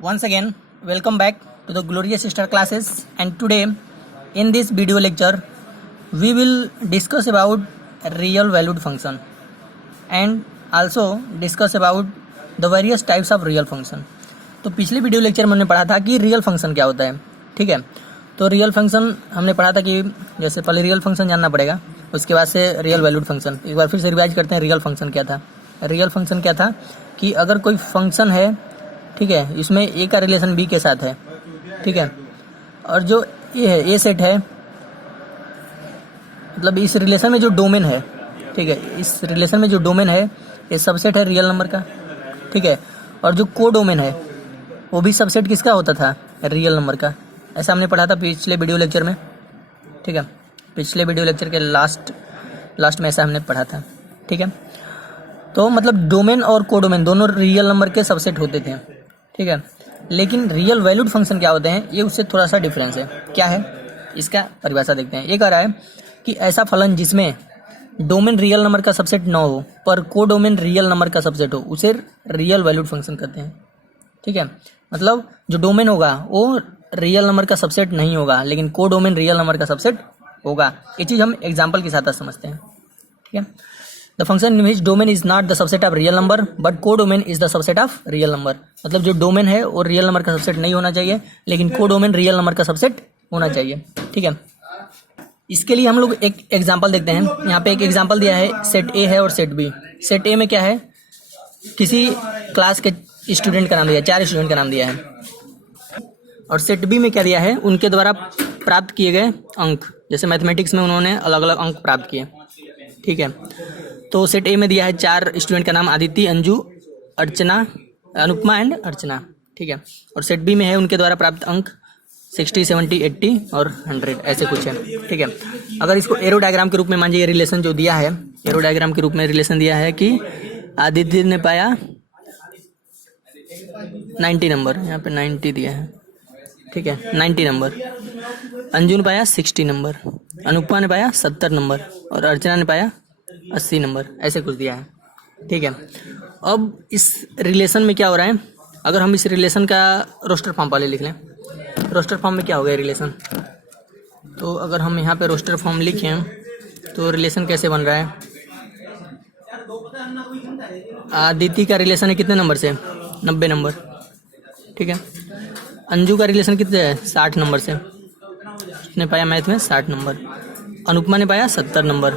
Once again, welcome back to the Glorious Sister classes, and today in this video lecture we will discuss about real valued function and also discuss about the various types of real function. तो पिछले video lecture में हमने पढ़ा था कि real function क्या होता है, ठीक है। तो रियल फंक्शन हमने पढ़ा था कि जैसे पहले रियल फंक्शन जानना पड़ेगा, उसके बाद से रियल वैल्यूड फंक्शन। एक बार फिर से रिवाइज करते हैं, रियल फंक्शन क्या था। रियल फंक्शन क्या था कि अगर कोई फंक्शन है, ठीक है, इसमें ए का रिलेशन बी के साथ है, ठीक है, और जो ए है, ए सेट है, मतलब इस रिलेशन में जो डोमेन है, ठीक है, इस रिलेशन में जो डोमेन है ये सबसेट है रियल नंबर का, ठीक है, और जो को डोमेन है वो भी सबसेट किसका होता था, रियल नंबर का। ऐसा हमने पढ़ा था पिछले वीडियो लेक्चर में, ठीक है, पिछले वीडियो लेक्चर के लास्ट में ऐसा हमने पढ़ा था, ठीक है। तो मतलब डोमेन और को डोमेन दोनों रियल नंबर के सबसेट होते थे, ठीक है। लेकिन रियल वैल्यूड फंक्शन क्या होते हैं, ये उससे थोड़ा सा डिफरेंस है। क्या है इसका परिभाषा देखते हैं। ये कह रहा है कि ऐसा फलन जिसमें डोमेन रियल नंबर का सबसेट न हो पर को डोमेन रियल नंबर का सबसेट हो, उसे रियल वैल्यूड फंक्शन कहते हैं, ठीक है। मतलब जो डोमेन होगा वो रियल नंबर का सबसेट नहीं होगा, लेकिन को डोमेन रियल नंबर का सबसेट होगा। ये चीज़ हम एग्जाम्पल के साथ समझते हैं, ठीक है। The function in which domain is not the subset of real number but codomain is the subset of real number. मतलब जो डोमेन है वो रियल नंबर का सबसेट नहीं होना चाहिए, लेकिन को डोमेन रियल नंबर का सबसेट होना चाहिए, ठीक है। इसके लिए हम लोग एक एग्जाम्पल देखते हैं। यहाँ पे एक एग्जाम्पल दिया है, सेट ए है और सेट बी। सेट ए में क्या है, किसी क्लास के स्टूडेंट का नाम दिया है, 4 स्टूडेंट का नाम दिया है, और सेट बी में क्या दिया है, उनके द्वारा प्राप्त किए गए अंक। जैसे मैथमेटिक्स में उन्होंने अलग अलग अंक प्राप्त किए, ठीक है। तो सेट ए में दिया है 4 स्टूडेंट का नाम, आदित्य, अंजू, अर्चना, अनुपमा एंड अर्चना, ठीक है। और सेट बी में है उनके द्वारा प्राप्त अंक 60, 70, 80 और 100, ऐसे कुछ है, ठीक है। अगर इसको एरो डायग्राम के रूप में मान लीजिए, रिलेशन जो दिया है, एरो डायग्राम के रूप में रिलेशन दिया है कि आदित्य ने पाया 90 नंबर, यहाँ पे 90 दिया है, ठीक है, 90 नंबर। अंजू ने पाया 60 नंबर, अनुपमा ने पाया 70 नंबर और अर्चना ने पाया 80 नंबर, ऐसे कुछ दिया है, ठीक है। अब इस रिलेशन में क्या हो रहा है, अगर हम इस रिलेशन का रोस्टर फॉर्म पहले लिख लें। रोस्टर फॉर्म में क्या हो गया रिलेशन, तो अगर हम यहाँ पे रोस्टर फॉर्म लिखें तो रिलेशन कैसे बन रहा है। आदित्य का रिलेशन है कितने नंबर से, 90 नंबर, ठीक है। अंजू का रिलेशन कितने है, 60 नंबर से, उसने पाया मैथ में 60 नंबर। अनुपमा ने पाया 70 नंबर,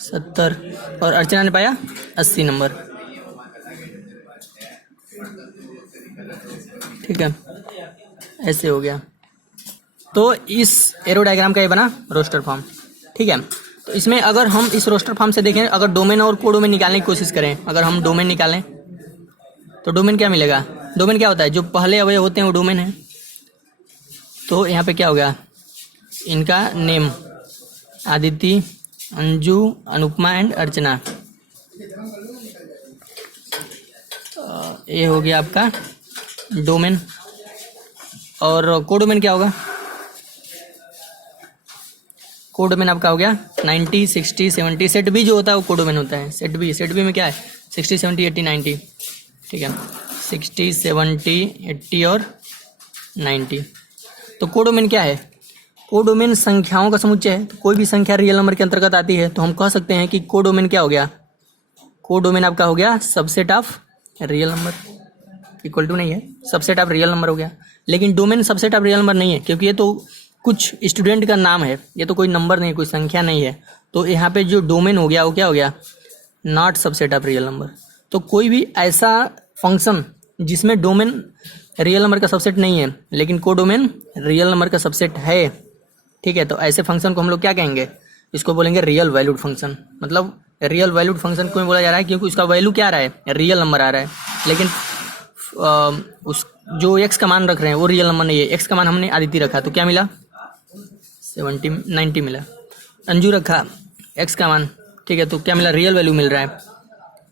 70, और अर्चना ने पाया 80 नंबर, ठीक है, ऐसे हो गया। तो इस एरो डायग्राम का ये बना रोस्टर फॉर्म, ठीक है। तो इसमें अगर हम इस रोस्टर फॉर्म से देखें, अगर डोमेन और को डोमेन निकालने की कोशिश करें, अगर हम डोमेन निकालें तो डोमेन क्या मिलेगा। डोमेन क्या होता है, जो पहले अवयव होते हैं वो डोमेन है। तो यहाँ पे क्या हो गया, इनका नेम आदित्य, अंजू, अनुपमा एंड अर्चना, ये हो गया आपका डोमेन। और को डोमेन क्या होगा, को डोमेन आपका हो गया 90, 60, 70। सेट बी जो होता है वो को डोमेन होता है। सेट बी में क्या है, 60, 70, 80, 90, ठीक है, 60, 70, 80 और 90। तो को डोमेन क्या है, को डोमेन संख्याओं का समुच्चय है। तो कोई भी संख्या रियल नंबर के अंतर्गत आती है तो हम कह सकते हैं कि को डोमेन क्या हो गया, को डोमेन आपका हो गया subset of real number, equal to नहीं है, सबसेट ऑफ रियल नंबर हो गया। लेकिन domain subset of real number नहीं है, क्योंकि ये तो कुछ स्टूडेंट का नाम है, ये तो कोई नंबर नहीं, कोई संख्या नहीं है। तो यहाँ पे जो डोमेन हो गया वो क्या हो गया, not subset of real number. तो कोई भी ऐसा फंक्शन जिसमें डोमेन रियल नंबर का सबसेट नहीं है लेकिन को डोमेन रियल नंबर का सबसेट है, ठीक है, तो ऐसे फंक्शन को हम लोग क्या कहेंगे, इसको बोलेंगे रियल वैल्यूड फंक्शन। मतलब रियल वैल्यूड फंक्शन क्यों बोला जा रहा है, क्योंकि उसका वैल्यू क्या आ रहा है, रियल नंबर आ रहा है, लेकिन उस जो एक्स का मान रख रहे हैं वो रियल नंबर नहीं है। एक्स का मान हमने आदित्य रखा तो क्या मिला, 90 मिला। अंजू रखा एक्स का मान, ठीक है, तो क्या मिला, रियल वैल्यू मिल रहा है,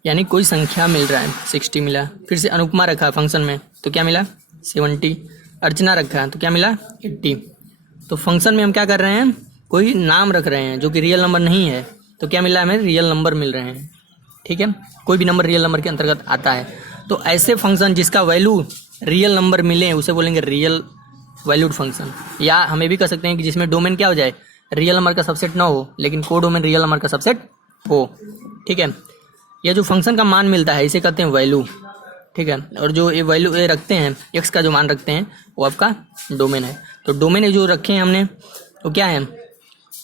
यानी कोई संख्या मिल रहा है, 60 मिला। फिर से अनुपमा रखा फंक्शन में तो क्या मिला, 70। अर्चना रखा तो क्या मिला, 80। तो फंक्शन में हम क्या कर रहे हैं, कोई नाम रख रहे हैं जो कि रियल नंबर नहीं है, तो क्या मिल रहा है, हमें रियल नंबर मिल रहे हैं, ठीक है, कोई भी नंबर रियल नंबर के अंतर्गत आता है। तो ऐसे फंक्शन जिसका वैल्यू रियल नंबर मिले उसे बोलेंगे रियल वैल्यूड फंक्शन। या हमें भी कह सकते हैं कि जिसमें डोमेन क्या हो जाए, रियल नंबर का सबसेट ना हो लेकिन कोडोमेन रियल नंबर का सबसेट हो। ठीक है, यह जो फंक्शन का मान मिलता है इसे कहते हैं वैल्यू। ठीक है, और जो ये वैल्यू ये रखते हैं, एक्स का जो मान रखते हैं वो आपका डोमेन है। तो डोमेन जो रखे हैं हमने वो क्या है,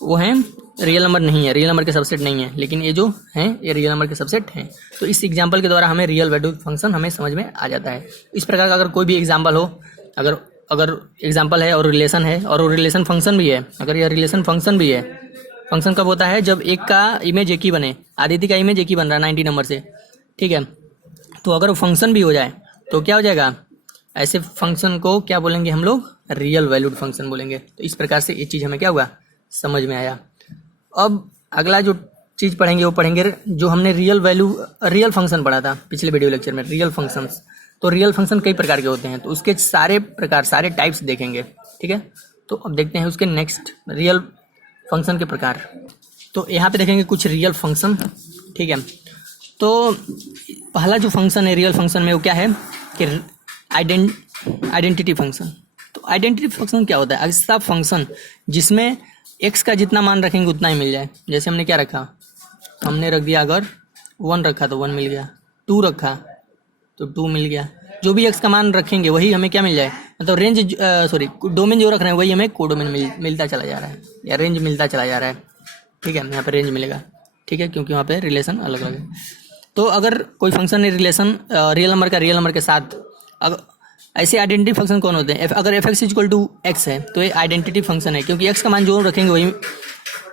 वो है रियल नंबर नहीं है, रियल नंबर के सबसेट नहीं है, लेकिन ये जो हैं ये रियल नंबर के सबसेट हैं। तो इस एग्जांपल के द्वारा हमें रियल वैल्यूड फंक्शन हमें समझ में आ जाता है। इस प्रकार का अगर कोई भी एग्जांपल हो, अगर एग्जांपल है और रिलेशन है और रिलेशन फंक्शन भी है, अगर यह रिलेशन फंक्शन भी है, फंक्शन कब होता है जब एक का इमेज एक ही बने, आदित्य का इमेज एक ही बन रहा है 90 नंबर से। ठीक है, तो अगर वो फंक्शन भी हो जाए तो क्या हो जाएगा, ऐसे फंक्शन को क्या बोलेंगे हम लोग, रियल वैल्यूड फंक्शन बोलेंगे। तो इस प्रकार से ये चीज़ हमें क्या हुआ, समझ में आया। अब अगला जो चीज़ पढ़ेंगे वो पढ़ेंगे जो हमने रियल फंक्शन पढ़ा था पिछले वीडियो लेक्चर में, रियल फंक्शंस। तो रियल फंक्शन कई प्रकार के होते हैं, तो उसके सारे टाइप्स देखेंगे। ठीक है, तो अब देखते हैं उसके नेक्स्ट रियल फंक्शन के प्रकार। तो यहाँ पे देखेंगे कुछ रियल फंक्शन। ठीक है, तो पहला जो फंक्शन है रियल फंक्शन में वो क्या है कि आइडेंटिटी फंक्शन। तो आइडेंटिटी फंक्शन क्या होता है, ऐसा फंक्शन जिसमें एक्स का जितना मान रखेंगे उतना ही मिल जाए। जैसे हमने क्या रखा, हमने रख दिया, अगर 1 रखा तो 1 मिल गया, 2 रखा तो 2 मिल गया। जो भी एक्स का मान रखेंगे वही हमें क्या मिल जाए, मतलब डोमेन जो रख रहे हैं वही हमें कोडोमेन मिलता चला जा रहा है, या रेंज मिलता चला जा रहा है। ठीक है, यहाँ पर रेंज मिलेगा। ठीक है, क्योंकि वहाँ पे रिलेशन अलग अलग है। तो अगर कोई फंक्शन है रिलेशन रियल नंबर के साथ, अगर ऐसे आइडेंटिटी फंक्शन कौन होते हैं, अगर F x equal to X है तो ये आइडेंटिटी फंक्शन है, क्योंकि एक्स का मान जो रखेंगे वही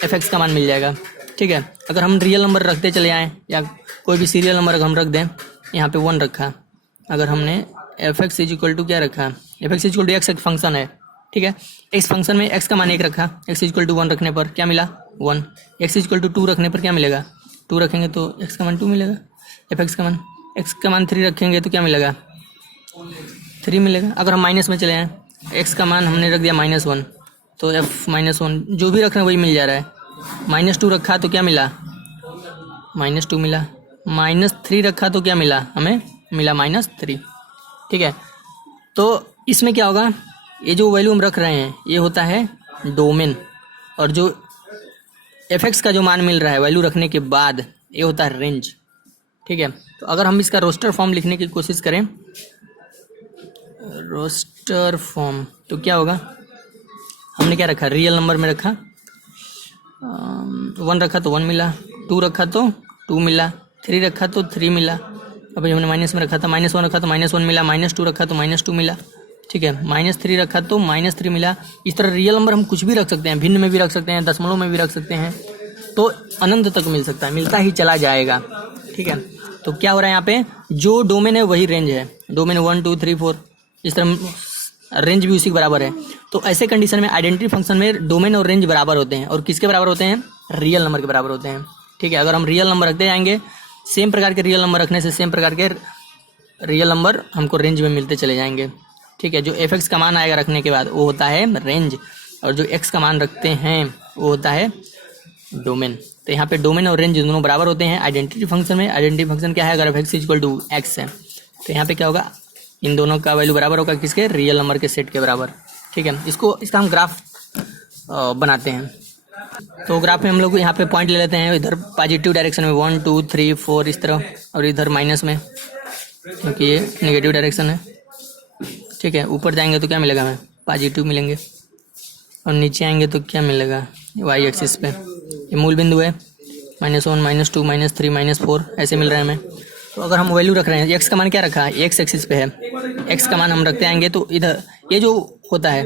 एफ एक्स का मान मिल जाएगा। ठीक है, अगर हम रियल नंबर रखते चले आएँ या कोई भी सीरियल नंबर अगर हम रख दें, यहाँ पे 1 रखा, अगर हमने एफ एक्स इक्वल टू क्या रखा, F x equal to X एक फंक्शन है। ठीक है, इस फंक्शन में एक्स का मान 1 रखा, एक्स इक्वल टू 1 रखने पर क्या मिला 1, एक्स इक्वल टू 2 रखने पर क्या मिलेगा 2 रखेंगे तो एक्स का मान 2 मिलेगा, एफ एक्स का मान 3 रखेंगे तो क्या मिलेगा 3 मिलेगा। अगर हम माइनस में चले आए, एक्स का मान हमने रख दिया -1 तो f-1 जो भी रख रहे हैं वही मिल जा रहा है। -2 रखा तो क्या मिला -2 मिला, -3 रखा तो क्या मिला, हमें मिला -3। ठीक है, तो इसमें क्या होगा, ये जो वैल्यू हम रख रहे हैं ये होता है डोमेन, और जो एफ एक्स का जो मान मिल रहा है वैल्यू रखने के बाद ये होता है रेंज। ठीक है, तो अगर हम इसका रोस्टर फॉर्म लिखने की कोशिश करें, रोस्टर फॉर्म, तो क्या होगा, हमने क्या रखा, रियल नंबर में रखा, 1 रखा तो 1 मिला, 2 रखा तो 2 मिला, 3 रखा तो 3 मिला। अभी हमने माइनस में रखा था, -1 रखा तो -1 मिला, -2 रखा तो -2 मिला। ठीक है, -3 रखा तो -3 मिला। इस तरह रियल नंबर हम कुछ भी रख सकते हैं, भिन्न में भी रख सकते हैं, दशमलव में भी रख सकते हैं, तो अनंत तक मिल सकता है, मिलता ही चला जाएगा। ठीक है, तो क्या हो रहा है यहाँ पे, जो डोमेन है वही रेंज है, डोमेन 1 2 3 4 इस तरह रेंज भी उसी के बराबर है। तो ऐसे कंडीशन में आइडेंटिटी फंक्शन में डोमेन और रेंज बराबर होते हैं, और किसके बराबर होते हैं, रियल नंबर के बराबर होते हैं। ठीक है, अगर हम रियल नंबर रखते जाएंगे, सेम प्रकार के रियल नंबर रखने से सेम प्रकार के रियल नंबर हमको रेंज में मिलते चले जाएंगे। ठीक है, जो एफ एक्स का मान आएगा रखने के बाद वो होता है रेंज, और जो एक्स का मान रखते हैं वो होता है डोमेन। तो यहाँ पे डोमेन और रेंज दोनों बराबर होते हैं आइडेंटिटी फंक्शन में। आइडेंटिटी फंक्शन क्या है, अगर F x equal to X है तो यहाँ पे क्या होगा, इन दोनों का वैल्यू बराबर होगा किसके, रियल नंबर के सेट के बराबर। ठीक है, इसका हम ग्राफ बनाते हैं। तो ग्राफ में हम लोग यहाँ पे पॉइंट ले लेते हैं, इधर पॉजिटिव डायरेक्शन में 1 2 3 4 इस तरह, और इधर माइनस में क्योंकि ये नेगेटिव डायरेक्शन है। ठीक है, ऊपर जाएंगे तो क्या मिलेगा, हमें पॉजिटिव मिलेंगे, और नीचे आएंगे तो क्या मिलेगा, वाई एक्सिस पे ये मूल बिंदु है, -1 -2 -3 -4 ऐसे मिल रहा है हमें। तो अगर हम वैल्यू रख रहे हैं, एक्स का मान क्या रखा है, एक्स एक्सिस पे है, एक्स का मान हम रखते आएंगे तो इधर ये जो होता है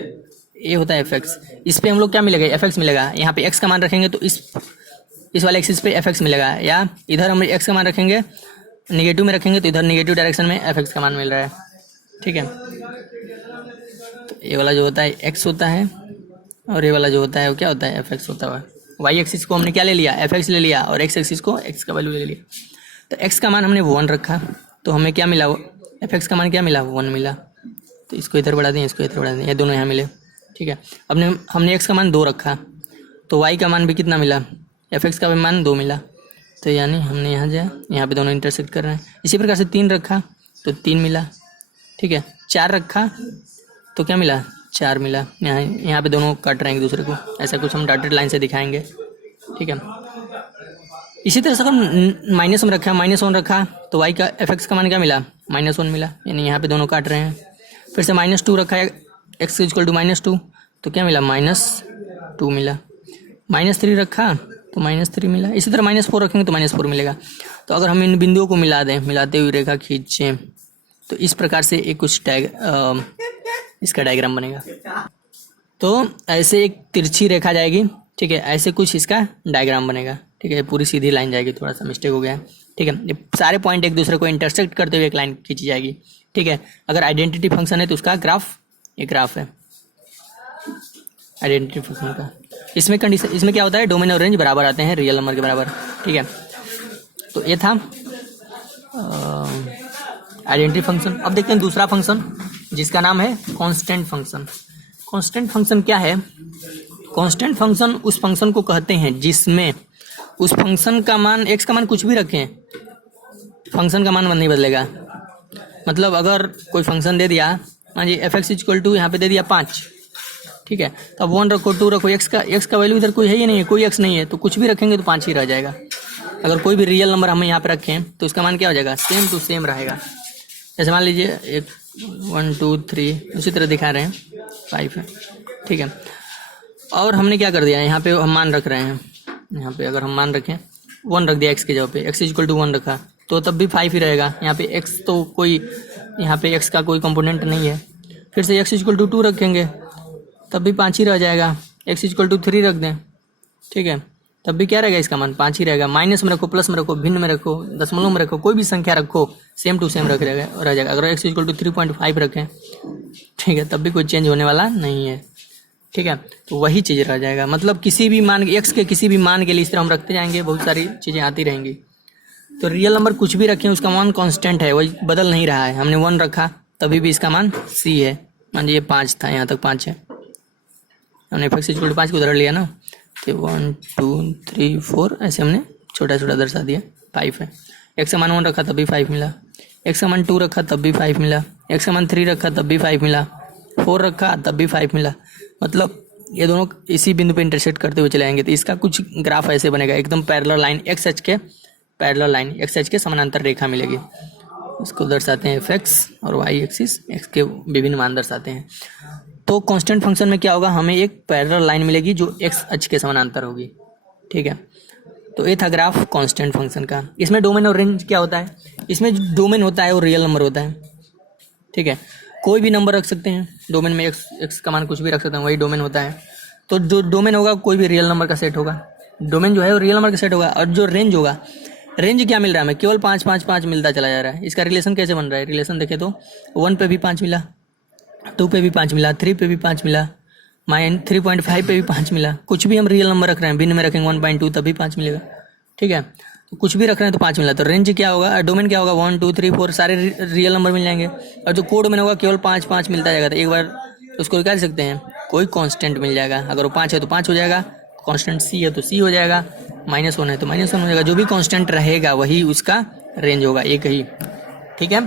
ये होता है एफ एक्स, इस पे हम लोग क्या मिलेगा, एफ एक्स मिलेगा। यहाँ पे एक्स का मान रखेंगे तो इस वाले एक्सिस पे एफ एक्स मिलेगा, या इधर हम एक्स का मान रखेंगे निगेटिव में रखेंगे तो इधर निगेटिव डायरेक्शन में एफ एक्स का मान मिल रहा है। ठीक है, तो ये वाला जो होता है एक्स होता है, और ये वाला जो होता है वो क्या होता है, एफ एक्स होता है। वाई एक्सिस को हमने क्या ले लिया, एफ एक्स ले लिया, और एक्स एक्सिस को एक्स का वैल्यू ले लिया। तो एक्स का मान हमने 1 रखा तो हमें क्या मिला, एफ एक्स का मान क्या मिला, 1 मिला। तो इसको इधर बढ़ा दें, इसको इधर बढ़ा दें, ये दोनों यहाँ मिले। ठीक है, अब हमने एक्स का मान 2 रखा तो वाई का मान भी कितना मिला, एफ एक्स का भी मान 2 मिला। तो यानी हमने यहाँ जाए, यहाँ पे दोनों इंटरसेक्ट कर रहे हैं। इसी प्रकार से 3 रखा तो 3 मिला, ठीक है। 4 रखा तो क्या मिला, 4 मिला। यहाँ पे दोनों काट रहे हैं एक दूसरे को, ऐसा कुछ हम डॉटेड लाइन से दिखाएंगे, ठीक है। इसी तरह से अगर माइनस में रखा, -1 रखा तो y का f(x) का मान क्या मिला, -1 मिला, यानी यहाँ पे दोनों काट रहे हैं। फिर से -2 रखा है, x = -2 तो क्या मिला, -2 मिला। -3 रखा तो -3 मिला। इसी तरह -4 रखेंगे तो -4 मिलेगा। तो अगर हम इन बिंदुओं को मिला दें, मिलाते हुए रेखा खींचें, तो इस प्रकार से एक कुछ इसका डायग्राम बनेगा। तो ऐसे एक तिरछी रेखा जाएगी, ठीक है, ऐसे कुछ इसका डायग्राम बनेगा, ठीक है। पूरी सीधी लाइन जाएगी, थोड़ा सा मिस्टेक हो गया है, ठीक है। ये सारे पॉइंट एक दूसरे को इंटरसेक्ट करते हुए एक लाइन खींची जाएगी, ठीक है। अगर आइडेंटिटी फंक्शन है तो उसका ग्राफ, एक ग्राफ है आइडेंटिटी फंक्शन का। इसमें कंडीशन, इसमें क्या होता है, डोमेन और रेंज बराबर आते हैं, रियल नंबर के बराबर, ठीक है। तो ये था आइडेंटिटी फंक्शन। अब देखते हैं दूसरा फंक्शन जिसका नाम है कांस्टेंट फंक्शन। कांस्टेंट फंक्शन क्या है, कांस्टेंट फंक्शन उस फंक्शन को कहते हैं जिसमें उस फंक्शन का मान, x का मान कुछ भी रखें, फंक्शन का मान नहीं बदलेगा। मतलब अगर कोई फंक्शन दे दिया, मान लीजिए f(x) = यहाँ पे दे दिया 5, ठीक है। तो अब 1 रखो, 2 रखो, x का वैल्यू इधर कोई है ही नहीं है, कोई x नहीं है, तो कुछ भी रखेंगे तो 5 ही रह जाएगा। अगर कोई भी रियल नंबर हम यहाँ पे रखें तो इसका मान क्या हो जाएगा, सेम टू सेम रहेगा। जैसे मान लीजिए 1 2 3 उसी तरह दिखा रहे हैं, 5 है, ठीक है। और हमने क्या कर दिया, यहाँ पे हम मान रख रहे हैं, यहाँ पे अगर हम मान रखें 1 रख दिया x के जगह पे, x = 1 रखा तो तब भी 5 ही रहेगा। यहाँ पे x तो कोई, यहाँ पे x का कोई कंपोनेंट नहीं है। फिर से x = 2 रखेंगे तब भी 5 ही रह जाएगा। x = 3 रख दें, ठीक है, तब भी क्या रहेगा, इसका मान 5 ही रहेगा। माइनस में रखो, प्लस में रखो, भिन्न में रखो, दशमलव में रखो, कोई भी संख्या रखो, सेम टू सेम रह जाएगा। अगर x = 3.5 रखें, ठीक है, तब भी कोई चेंज होने वाला नहीं है, ठीक है। तो वही चीज़ रह जाएगा। मतलब किसी भी मान, x के किसी भी मान के लिए इस तरह हम रखते जाएंगे, बहुत सारी चीज़ें आती रहेंगी। तो रियल नंबर कुछ भी रखें, उसका मान कांस्टेंट है, वही बदल नहीं रहा है। हमने 1 रखा तभी भी इसका मान c है। मान लीजिए 5 था, यहाँ तक 5 है, हमने f(x) = 5 को उधर लिया ना, तो 1 2 3 4 ऐसे हमने छोटा छोटा दर्शा दिया, 5 है। x का मान 1 रखा तब भी 5 मिला, x का मान 2 रखा तब भी 5 मिला, x का मान 3 रखा तब भी 5 मिला, 4 रखा तब भी 5 मिला। मतलब ये दोनों इसी बिंदु पे इंटरसेक्ट करते हुए चले जाएंगे। तो इसका कुछ ग्राफ ऐसे बनेगा, एकदम पैरेलल लाइन, x अक्ष के पैरेलल लाइन, x अक्ष के समानांतर रेखा मिलेगी। उसको दर्शाते हैं f(x) और y एक्सिस, x के विभिन्न मान दर्शाते हैं। तो कांस्टेंट फंक्शन में क्या होगा, हमें एक पैरेलल लाइन मिलेगी जो x अक्ष के समानांतर होगी, ठीक है। तो ये था ग्राफ कांस्टेंट फंक्शन का। इसमें डोमेन और रेंज क्या होता है, इसमें डोमेन होता है और रियल नंबर होता है, ठीक है। कोई भी नंबर रख सकते हैं डोमेन में, x का मान कुछ भी रख सकते हैं, वही डोमेन होता है। तो जो डोमेन होगा कोई भी रियल नंबर का सेट होगा, डोमेन जो है वो रियल नंबर का सेट होगा। और जो रेंज होगा, रेंज क्या मिल रहा है हमें, केवल 5 5 5 मिलता चला जा रहा है। इसका रिलेशन कैसे बन रहा है, रिलेशन देखें तो 1 पे भी 5 मिला, 2 पे भी 5 मिला, 3 पे भी 5 मिला, 3.5 पे भी 5 मिला। कुछ भी हम रियल नंबर रख रहे हैं, भिन्न में रखेंगे 1.2 तभी 5 मिलेगा, ठीक है। तो कुछ भी रख रहे हैं तो 5 मिला। तो रेंज क्या होगा, डोमेन क्या होगा, 1 2 3 4 सारे रियल नंबर मिल जाएंगे। और जो कोड में होगा केवल 5 5 मिलता जाएगा। तो एक बार उसको क्या कर सकते हैं, कोई कांस्टेंट मिल जाएगा। अगर वो 5 है तो 5 हो जाएगा, कांस्टेंट c है तो c हो जाएगा, -1 है तो -1 हो जाएगा। जो भी कांस्टेंट रहेगा वही उसका रेंज होगा, एक ही, ठीक है।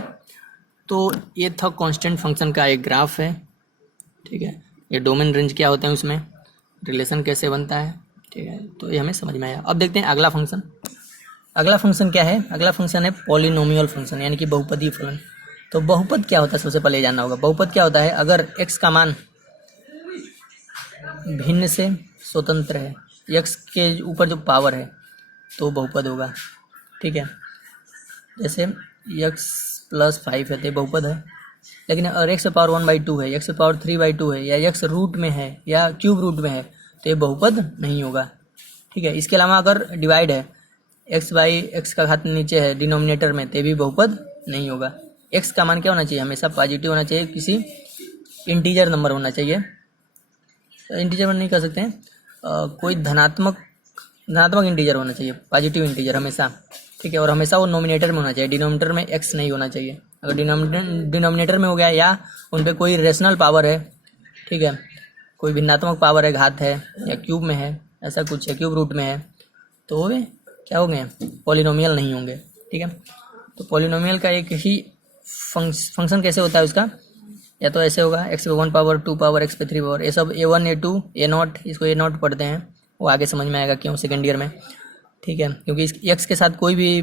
तो ये था कांस्टेंट फंक्शन का एक ग्राफ है, ठीक है। ये डोमेन रेंज क्या होते हैं, उसमें रिलेशन कैसे बनता है, ठीक है। तो ये हमें समझ में आया। अब देखते हैं अगला फंक्शन। अगला फंक्शन क्या है, अगला फंक्शन है पॉलिनोमियल फंक्शन, यानी कि बहुपदीय फलन। तो बहुपद क्या होता है, सबसे पहले जानना होगा। बहुपद क्या होता है, अगर x का मान भिन्न से स्वतंत्र है, x के ऊपर जो पावर है तो बहुपद होगा, ठीक है। जैसे x + 5 है तो बहुपद है। लेकिन अगर x पावर 1/2 है, x पावर 3/2 है, या x रूट में है या क्यूब रूट में है तो ये बहुपद नहीं होगा, ठीक है। इसके अलावा अगर डिवाइड है, x/x का घात नीचे है डिनोमिनेटर में, तो भी बहुपद नहीं होगा। x का मान क्या होना चाहिए, हमेशा पॉजिटिव होना चाहिए, किसी इंटीजर नंबर होना चाहिए। इंटीजर नहीं कह सकते हैं, कोई धनात्मक इंटीजर होना चाहिए, पॉजिटिव इंटीजर हमेशा, ठीक है। और हमेशा वो नोमिनेटर में होना चाहिए, डिनोमिनेटर में x नहीं होना चाहिए। अगर डिनोमिनेटर में हो गया या उन पर कोई रेशनल पावर है, ठीक है, कोई भिन्नात्मक पावर है, घात है या क्यूब में है, ऐसा कुछ है, क्यूब रूट में है, तो वे क्या हो गए, पॉलिनोमियल नहीं होंगे। ठीक है, तो पॉलिनोमियल का एक ही फंक्शन कैसे होता है उसका, या तो ऐसे होगा x पे 1 पावर 2 पावर x पे 3 पावर, ये सब a1 a2 a0, इसको a0 पढ़ते हैं, वो आगे समझ में आएगा क्यों सेकेंड ईयर में। ठीक है, क्योंकि इस x के साथ कोई भी,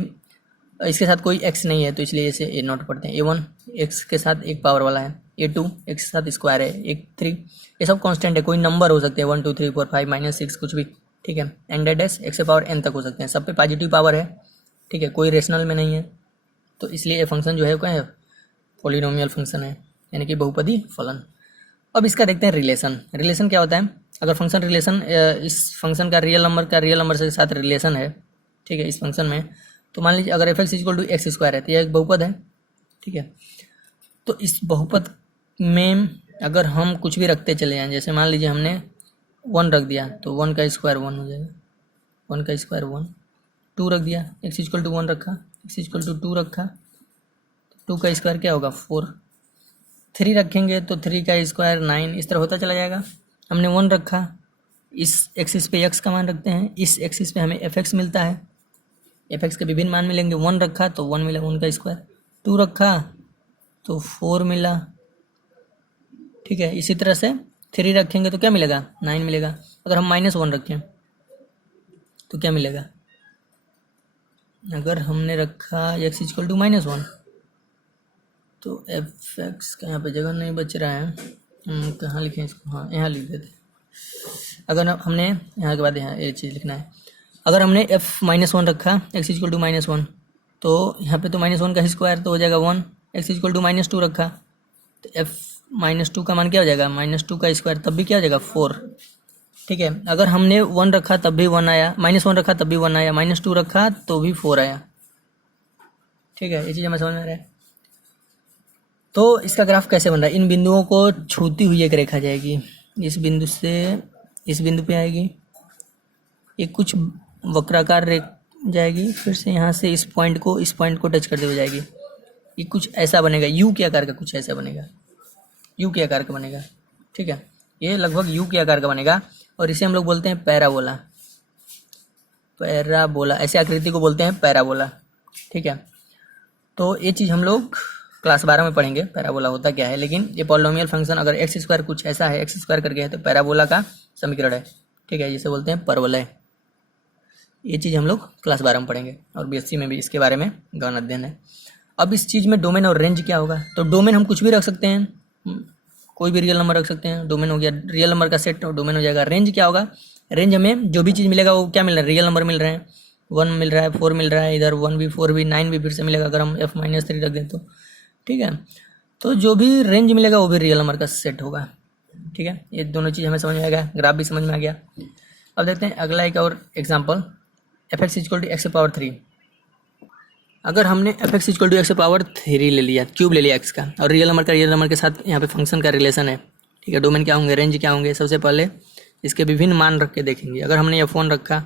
इसके साथ कोई x नहीं है तो इसलिए इसे a0 पढ़ते हैं। a1 x के साथ एक पावर वाला है, a2 x के साथ स्क्वायर है, एक 3, ये सब कांस्टेंट है, कोई नंबर हो सकते हैं 1 2 3 4 5 -6 कुछ भी। ठीक है, एन डैश x से पावर n तक हो सकते हैं, सब पे पॉजिटिव पावर है। ठीक है, कोई रेशनल में नहीं है, तो इसलिए ये फंक्शन जो है क्या है, पॉलिनोमियल फंक्शन है, यानी कि बहुपदी फलन। अब इसका देखते हैं रिलेशन। रिलेशन क्या होता है, अगर फंक्शन रिलेशन, इस फंक्शन का रियल नंबर के साथ रिलेशन है, ठीक है, इस फंक्शन में, तो मान लीजिए अगर f(x) = x² है तो यह एक बहुपद है। ठीक है, तो इस बहुपद में अगर हम कुछ भी रखते चले जाएं, जैसे मान लीजिए हमने 1 रख दिया तो 1 का स्क्वायर 1 हो जाएगा, 1 का स्क्वायर 1, 2 रख दिया, x = 1 रखा, x = 2 रखा, 2 का स्क्वायर क्या होगा 4, 3 रखेंगे तो 3 का स्क्वायर 9, इस तरह होता चला जाएगा। हमने 1 रखा, इस एक्सिस पे x का मान रखते हैं, इस एक्सिस पे हमें fx मिलता है, fx के विभिन्न मान मिलेंगे। 1 रखा तो 1 मिला, 1 का स्क्वायर, 2 रखा तो 4 मिला। ठीक है, इसी तरह से 3 रखेंगे तो क्या मिलेगा 9 मिलेगा। अगर हम -1 रखें तो क्या मिलेगा, अगर हमने रखा x = -1 तो fx का यहाँ पे जगह नहीं बच रहा है, कहाँ लिखें इसको, हाँ यहाँ लिख देते। अगर हमने यहाँ के बाद यहाँ ये चीज़ लिखना है, अगर हमने f-1 रखा, x = -1, तो यहाँ पे तो -1 का स्क्वायर तो हो जाएगा 1, x = -2 रखा तो f-2 का मान क्या हो जाएगा, -2 का स्क्वायर तब भी क्या हो जाएगा 4। ठीक है, अगर हमने 1 रखा तब भी 1 आया, -1 रखा तब भी 1 आया, -2 रखा तो भी 4 आया। ठीक है, ये चीज़ हमें समझ में आ रहा है। तो इसका ग्राफ कैसे बन रहा है, इन बिंदुओं को छूती हुई एक रेखा जाएगी, इस बिंदु से इस बिंदु पे आएगी, एक कुछ वक्राकार रेखा जाएगी, फिर से यहाँ से इस पॉइंट को टच करते हुए जाएगी, ये कुछ ऐसा बनेगा, यू के आकार का कुछ ऐसा बनेगा, यू के आकार का बनेगा। ठीक है, ये लगभग यू के आकार का बनेगा और इसे हम लोग बोलते हैं पैराबोला। पैराबोला, ऐसे आकृति को बोलते हैं पैराबोला। ठीक है, तो ये चीज़ हम लोग क्लास 12 में पढ़ेंगे पैराबोला होता क्या है, लेकिन ये पॉलिनोमियल फंक्शन अगर x² कुछ ऐसा है, x² करके है, तो पैराबोला का समीकरण है। ठीक है, जिसे बोलते हैं परवलय। ये चीज़ हम लोग क्लास 12 में पढ़ेंगे और बीएससी में भी इसके बारे में गहन अध्ययन है। अब इस चीज़ में डोमेन और रेंज क्या होगा, तो डोमेन हम कुछ भी रख सकते हैं, कोई भी रियल नंबर रख सकते हैं, डोमेन हो गया रियल नंबर का सेट, डोमेन हो जाएगा। रेंज क्या होगा, रेंज हमें जो भी चीज़ मिलेगा वो क्या मिल रहा है, रियल नंबर मिल रहे हैं, 1 मिल रहा है, 4 मिल रहा है, इधर 1 भी 4 भी 9 भी फिर से मिलेगा अगर हम f-3 रख दें तो। ठीक है, तो जो भी रेंज मिलेगा वो भी रियल नंबर का सेट होगा। ठीक है, ये दोनों चीज़ हमें समझ में आ गया, ग्राफ भी समझ में आ गया। अब देखते हैं अगला एक और एग्जांपल, f(x) = x⁻³ अगर f(x) = x⁻³ ले लिया, क्यूब ले लिया x का, और रियल नंबर के साथ यहाँ पे फंक्शन का रिलेशन है। ठीक है, डोमेन क्या होंगे, रेंज क्या होंगे, सबसे पहले इसके विभिन्न मान रख के देखेंगे। अगर हमने f1 रखा,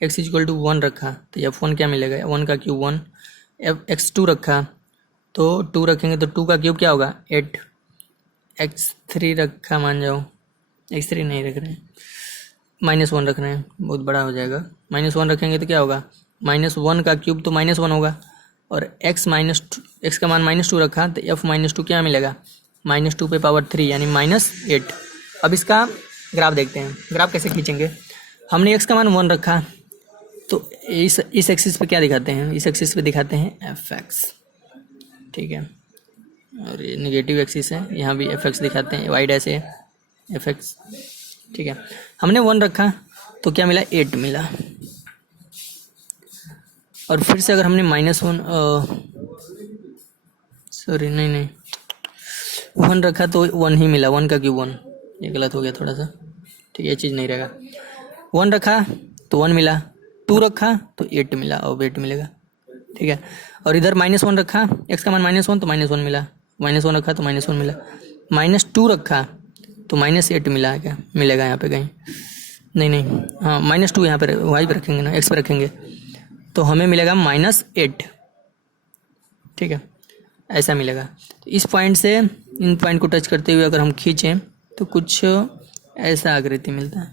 x = 1 रखा तो f1 क्या मिलेगा, 1 का क्यूब 1, x2 रखा तो 2 रखेंगे तो 2 का क्यूब क्या होगा 8, x3 रखा, मान जाओ x3 नहीं रख रहे हैं, -1 रख रहे हैं, बहुत बड़ा हो जाएगा, -1 रखेंगे तो क्या होगा, -1 का क्यूब तो -1 होगा, और x का मान -2 रखा तो f-2 क्या मिलेगा, -2 पे पावर 3 यानी -8। अब इसका ग्राफ देखते हैं, ग्राफ कैसे खींचेंगे। हमने x का मान 1 रखा तो इस एक्सिस पे क्या दिखाते हैं, इस एक्सिस पे दिखाते हैं fx। ठीक है, और ये नेगेटिव एक्सिस है, यहाँ भी fx दिखाते हैं, y डैश है fx। ठीक है, हमने 1 रखा तो क्या मिला 8 मिला, और फिर से अगर हमने -1 सॉरी नहीं 1 रखा तो 1 ही मिला, 1 का क्यूब 1, ये गलत हो गया थोड़ा सा। ठीक है, ये चीज़ नहीं रहेगा, 1 रखा तो 1 मिला, 2 रखा तो 8 मिला, और 8 मिलेगा। ठीक है, और इधर -1 रखा, x का मान -1 तो -1 मिला, -1 रखा तो -1 मिला, -2 रखा तो -8 मिला, क्या मिलेगा यहाँ पे कहीं, नहीं हाँ -2 यहाँ पे y पे रखेंगे ना, x पे रखेंगे तो हमें मिलेगा -8। ठीक है, ऐसा मिलेगा। तो इस पॉइंट से इन पॉइंट को टच करते हुए अगर हम खींचें तो कुछ ऐसा आकृति मिलता है,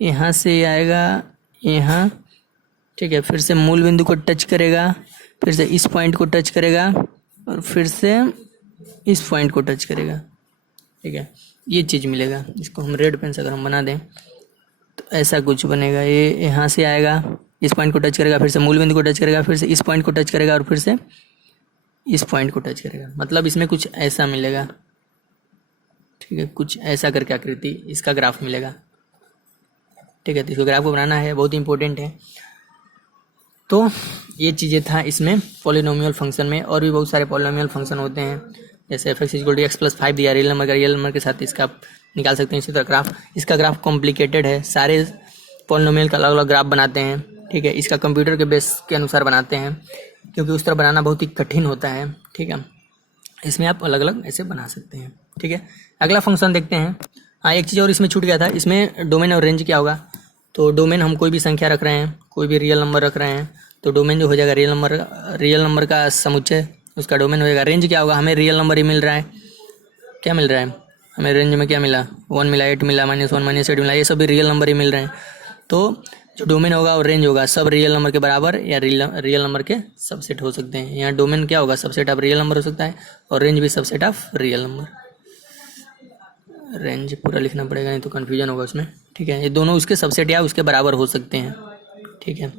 यहाँ से आएगा यहाँ। ठीक है, फिर से मूल बिंदु को टच करेगा, फिर से इस पॉइंट को टच करेगा और फिर से इस पॉइंट को टच करेगा। ठीक है, ये चीज़ मिलेगा। इसको हम रेड पेन से अगर हम बना दें तो ऐसा कुछ बनेगा। ये यहाँ से आएगा, इस पॉइंट को टच करेगा, फिर से मूल बिंदु को टच करेगा, फिर से इस पॉइंट को टच करेगा और फिर से इस पॉइंट को टच करेगा। मतलब इसमें कुछ ऐसा मिलेगा। ठीक है, कुछ ऐसा करके आकृति इसका ग्राफ मिलेगा। ठीक है, तो इसको ग्राफ को बनाना है, बहुत इंपॉर्टेंट है। तो ये चीज़ें था इसमें पॉलिनोमियल फंक्शन में। और भी बहुत सारे पॉलिनोमियल फंक्शन होते हैं, जैसे f x equal to x plus 5 दिया, रियल नंबर के साथ इसका आप निकाल सकते हैं। इसी तरह ग्राफ, इसका ग्राफ कॉम्प्लिकेटेड है, सारे पॉलिनोमियल का अलग अलग ग्राफ बनाते हैं। ठीक है, इसका कंप्यूटर के बेस के अनुसार बनाते हैं, क्योंकि उस तरह बनाना बहुत ही कठिन होता है। ठीक है, इसमें आप अलग अलग ऐसे बना सकते हैं। ठीक है, अगला फंक्शन देखते हैं। हाँ, एक चीज़ और इसमें छूट गया था, इसमें डोमेन और रेंज क्या होगा। तो डोमेन हम कोई भी संख्या रख रहे हैं, कोई भी रियल नंबर रख रहे हैं, तो डोमेन जो हो जाएगा रियल नंबर का समुच्चय, उसका डोमेन हो जाएगा। रेंज क्या होगा, हमें रियल नंबर ही मिल रहा है, क्या मिल रहा है हमें रेंज में, क्या मिला 1 मिला, 8 मिला, -1 -8 मिला, ये सब भी रियल नंबर ही मिल रहे हैं। तो जो डोमेन होगा और रेंज होगा सब रियल नंबर के बराबर या रियल नंबर के सबसेट हो सकते हैं। यहाँ डोमेन क्या होगा, सबसेट ऑफ रियल नंबर हो सकता है, और रेंज भी subset of real number. Range पूरा लिखना पड़ेगा, नहीं तो कन्फ्यूजन होगा उसमें। ठीक है, ये दोनों उसके सबसेट या उसके बराबर हो सकते हैं। ठीक है,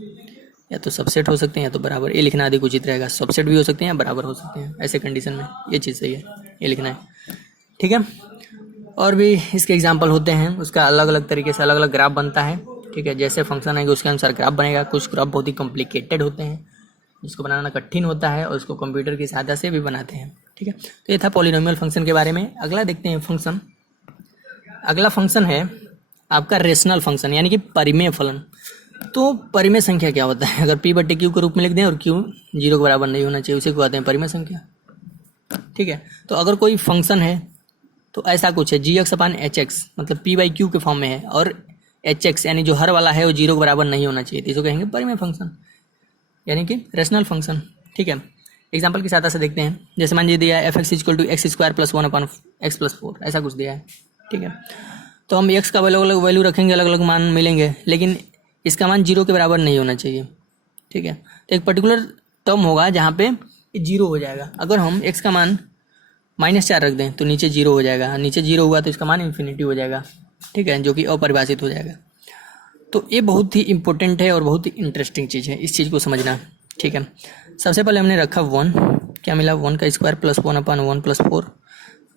या तो सबसेट हो सकते हैं या तो बराबर, ये लिखना अधिक उचित रहेगा। सबसेट भी हो सकते हैं या बराबर हो सकते हैं, ऐसे कंडीशन में ये चीज़ सही है, ये लिखना है। ठीक है, और भी इसके एग्जाम्पल होते हैं, उसका अलग अलग तरीके से अलग अलग ग्राफ बनता है। ठीक है, जैसे फंक्शन आएंगे उसके अनुसार ग्राफ बनेगा। कुछ ग्राफ बहुत ही कॉम्प्लिकेटेड होते हैं, जिसको बनाना कठिन होता है, और उसको कंप्यूटर की सहायता से भी बनाते हैं। ठीक है, तो ये था पॉलिनोमियल फंक्शन के बारे में। अगला देखते हैं फंक्शन। अगला फंक्शन है आपका रेशनल फंक्शन, यानी कि परिमेय फलन। तो परिमेय संख्या क्या होता है, अगर p बटे क्यू के रूप में लिख दें और q 0 के बराबर नहीं होना चाहिए, उसे कहते हैं परिमेय संख्या। ठीक है, तो अगर कोई फंक्शन है तो ऐसा कुछ है gx/hx, मतलब p/q के फॉर्म में है, और hx यानी जो हर वाला है वो 0 के बराबर नहीं होना चाहिए, तो इसको कहेंगे परिमेय फंक्शन, यानी कि रेशनल फंक्शन। ठीक है, एग्जाम्पल की सहायता से देखते हैं। जैसे मान लीजिए दिया है f(x = x² + 1/x + 4), ऐसा कुछ दिया है। ठीक है, तो हम x का अलग अलग वैल्यू रखेंगे, अलग अलग मान मिलेंगे, लेकिन इसका मान 0 के बराबर नहीं होना चाहिए। ठीक है, तो एक पर्टिकुलर टर्म होगा जहाँ पे 0 हो जाएगा। अगर हम x का मान -4 रख दें तो नीचे 0 हो जाएगा, नीचे 0 हुआ तो इसका मान इन्फिनिटी हो जाएगा। ठीक है, जो कि अपरिभाषित हो जाएगा। तो ये बहुत ही इंपॉर्टेंट है और बहुत ही इंटरेस्टिंग चीज़ है, इस चीज़ को समझना। ठीक है, सबसे पहले हमने रखा 1, क्या मिला 1 का स्क्वायर प्लस 1/1 + 4,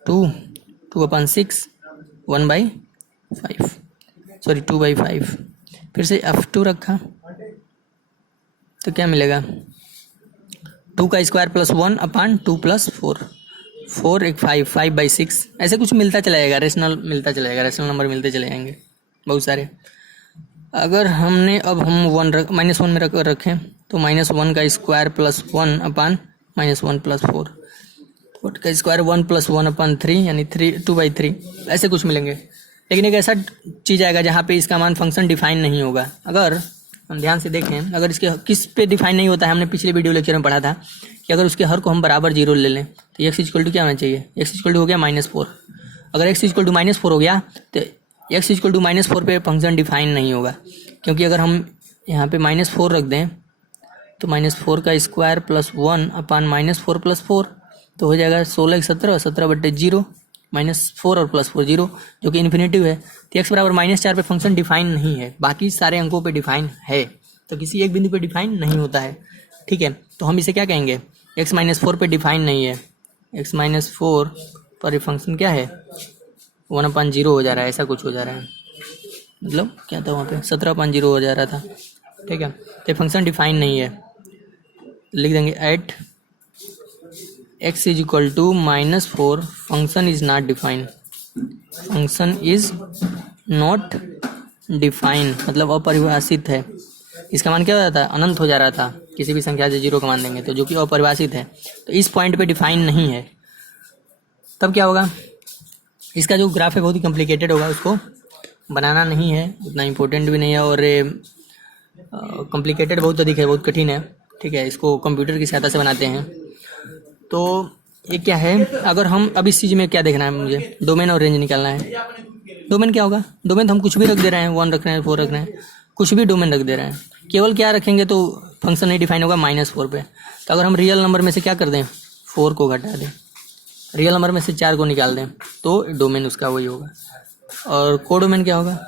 2 2/6, 1/5, सॉरी 2/5। फिर से f2 रखा तो क्या मिलेगा 2 का स्क्वायर प्लस 1/2 + 4, 4 1 5, 5/6, ऐसे कुछ मिलता चला जाएगा, रेशनल मिलता चला जाएगा, रेशनल नंबर मिलते चले जाएंगे बहुत सारे। अगर हमने अब हम -1 में रखें तो -1 का स्क्वायर प्लस 1/-1 + 4, 4 का स्क्वायर 1 + 1/3 यानी 2/3, ऐसे कुछ मिलेंगे। लेकिन एक ऐसा चीज़ आएगा जहाँ पे इसका मान फंक्शन डिफाइन नहीं होगा। अगर हम ध्यान से देखें, अगर इसके किस पे डिफाइन नहीं होता है, हमने पिछले वीडियो लेक्चर में पढ़ा था कि अगर उसके हर को हम बराबर 0 ले लें तो x = क्या होना चाहिए, x = हो गया -4। अगर x = -4 हो गया तो x = -4 पे फंक्शन डिफाइन नहीं होगा, क्योंकि अगर हम यहाँ पे -4 रख दें तो -4 का स्क्वायर प्लस 1/-4 + 4 तो हो जाएगा 16 17, 17/0, -4 और +4 0, जो कि इन्फिनेटिव है। तो x बराबर -4 पे फंक्शन डिफाइन नहीं है, बाकी सारे अंकों पे डिफाइन है, तो किसी एक बिंदु पे डिफाइन नहीं होता है। ठीक है, तो हम इसे क्या कहेंगे, x -4 पे डिफाइन नहीं है, x -4 पर ये फंक्शन क्या है 1/0 हो जा रहा है, ऐसा कुछ हो जा रहा है, मतलब क्या था वहाँ पे 17/0 हो जा रहा था। ठीक है, तो फंक्शन डिफाइन नहीं है, लिख देंगे at x = -4 function is not define, function is not define मतलब अपरिभाषित है। इसका मान क्या हो जाता है, अनंत हो जा रहा था, किसी भी संख्या से 0 का मान देंगे तो, जो कि अपरिभाषित है, तो इस पॉइंट पे डिफाइन नहीं है। तब क्या होगा, इसका जो ग्राफ है बहुत ही कॉम्प्लिकेटेड होगा, उसको बनाना नहीं है, उतना इम्पोर्टेंट भी नहीं है, और कॉम्प्लिकेटेड बहुत अधिक है, बहुत कठिन है। ठीक है, इसको कंप्यूटर की सहायता से बनाते हैं। तो ये क्या है, अगर हम अब इस चीज़ में क्या देखना है, मुझे डोमेन और रेंज निकालना है। डोमेन क्या होगा, डोमेन तो हम कुछ भी रख दे रहे हैं, 1 रख रहे हैं, 4 रख रहे हैं, कुछ भी डोमेन रख दे रहे हैं, केवल क्या रखेंगे तो फंक्शन नहीं डिफाइन होगा -4 पे। तो अगर हम रियल नंबर में से क्या कर दें, 4 को घटा दें, रियल नंबर में से 4 को निकाल दें, तो डोमेन उसका वही होगा। और कोडोमेन क्या होगा,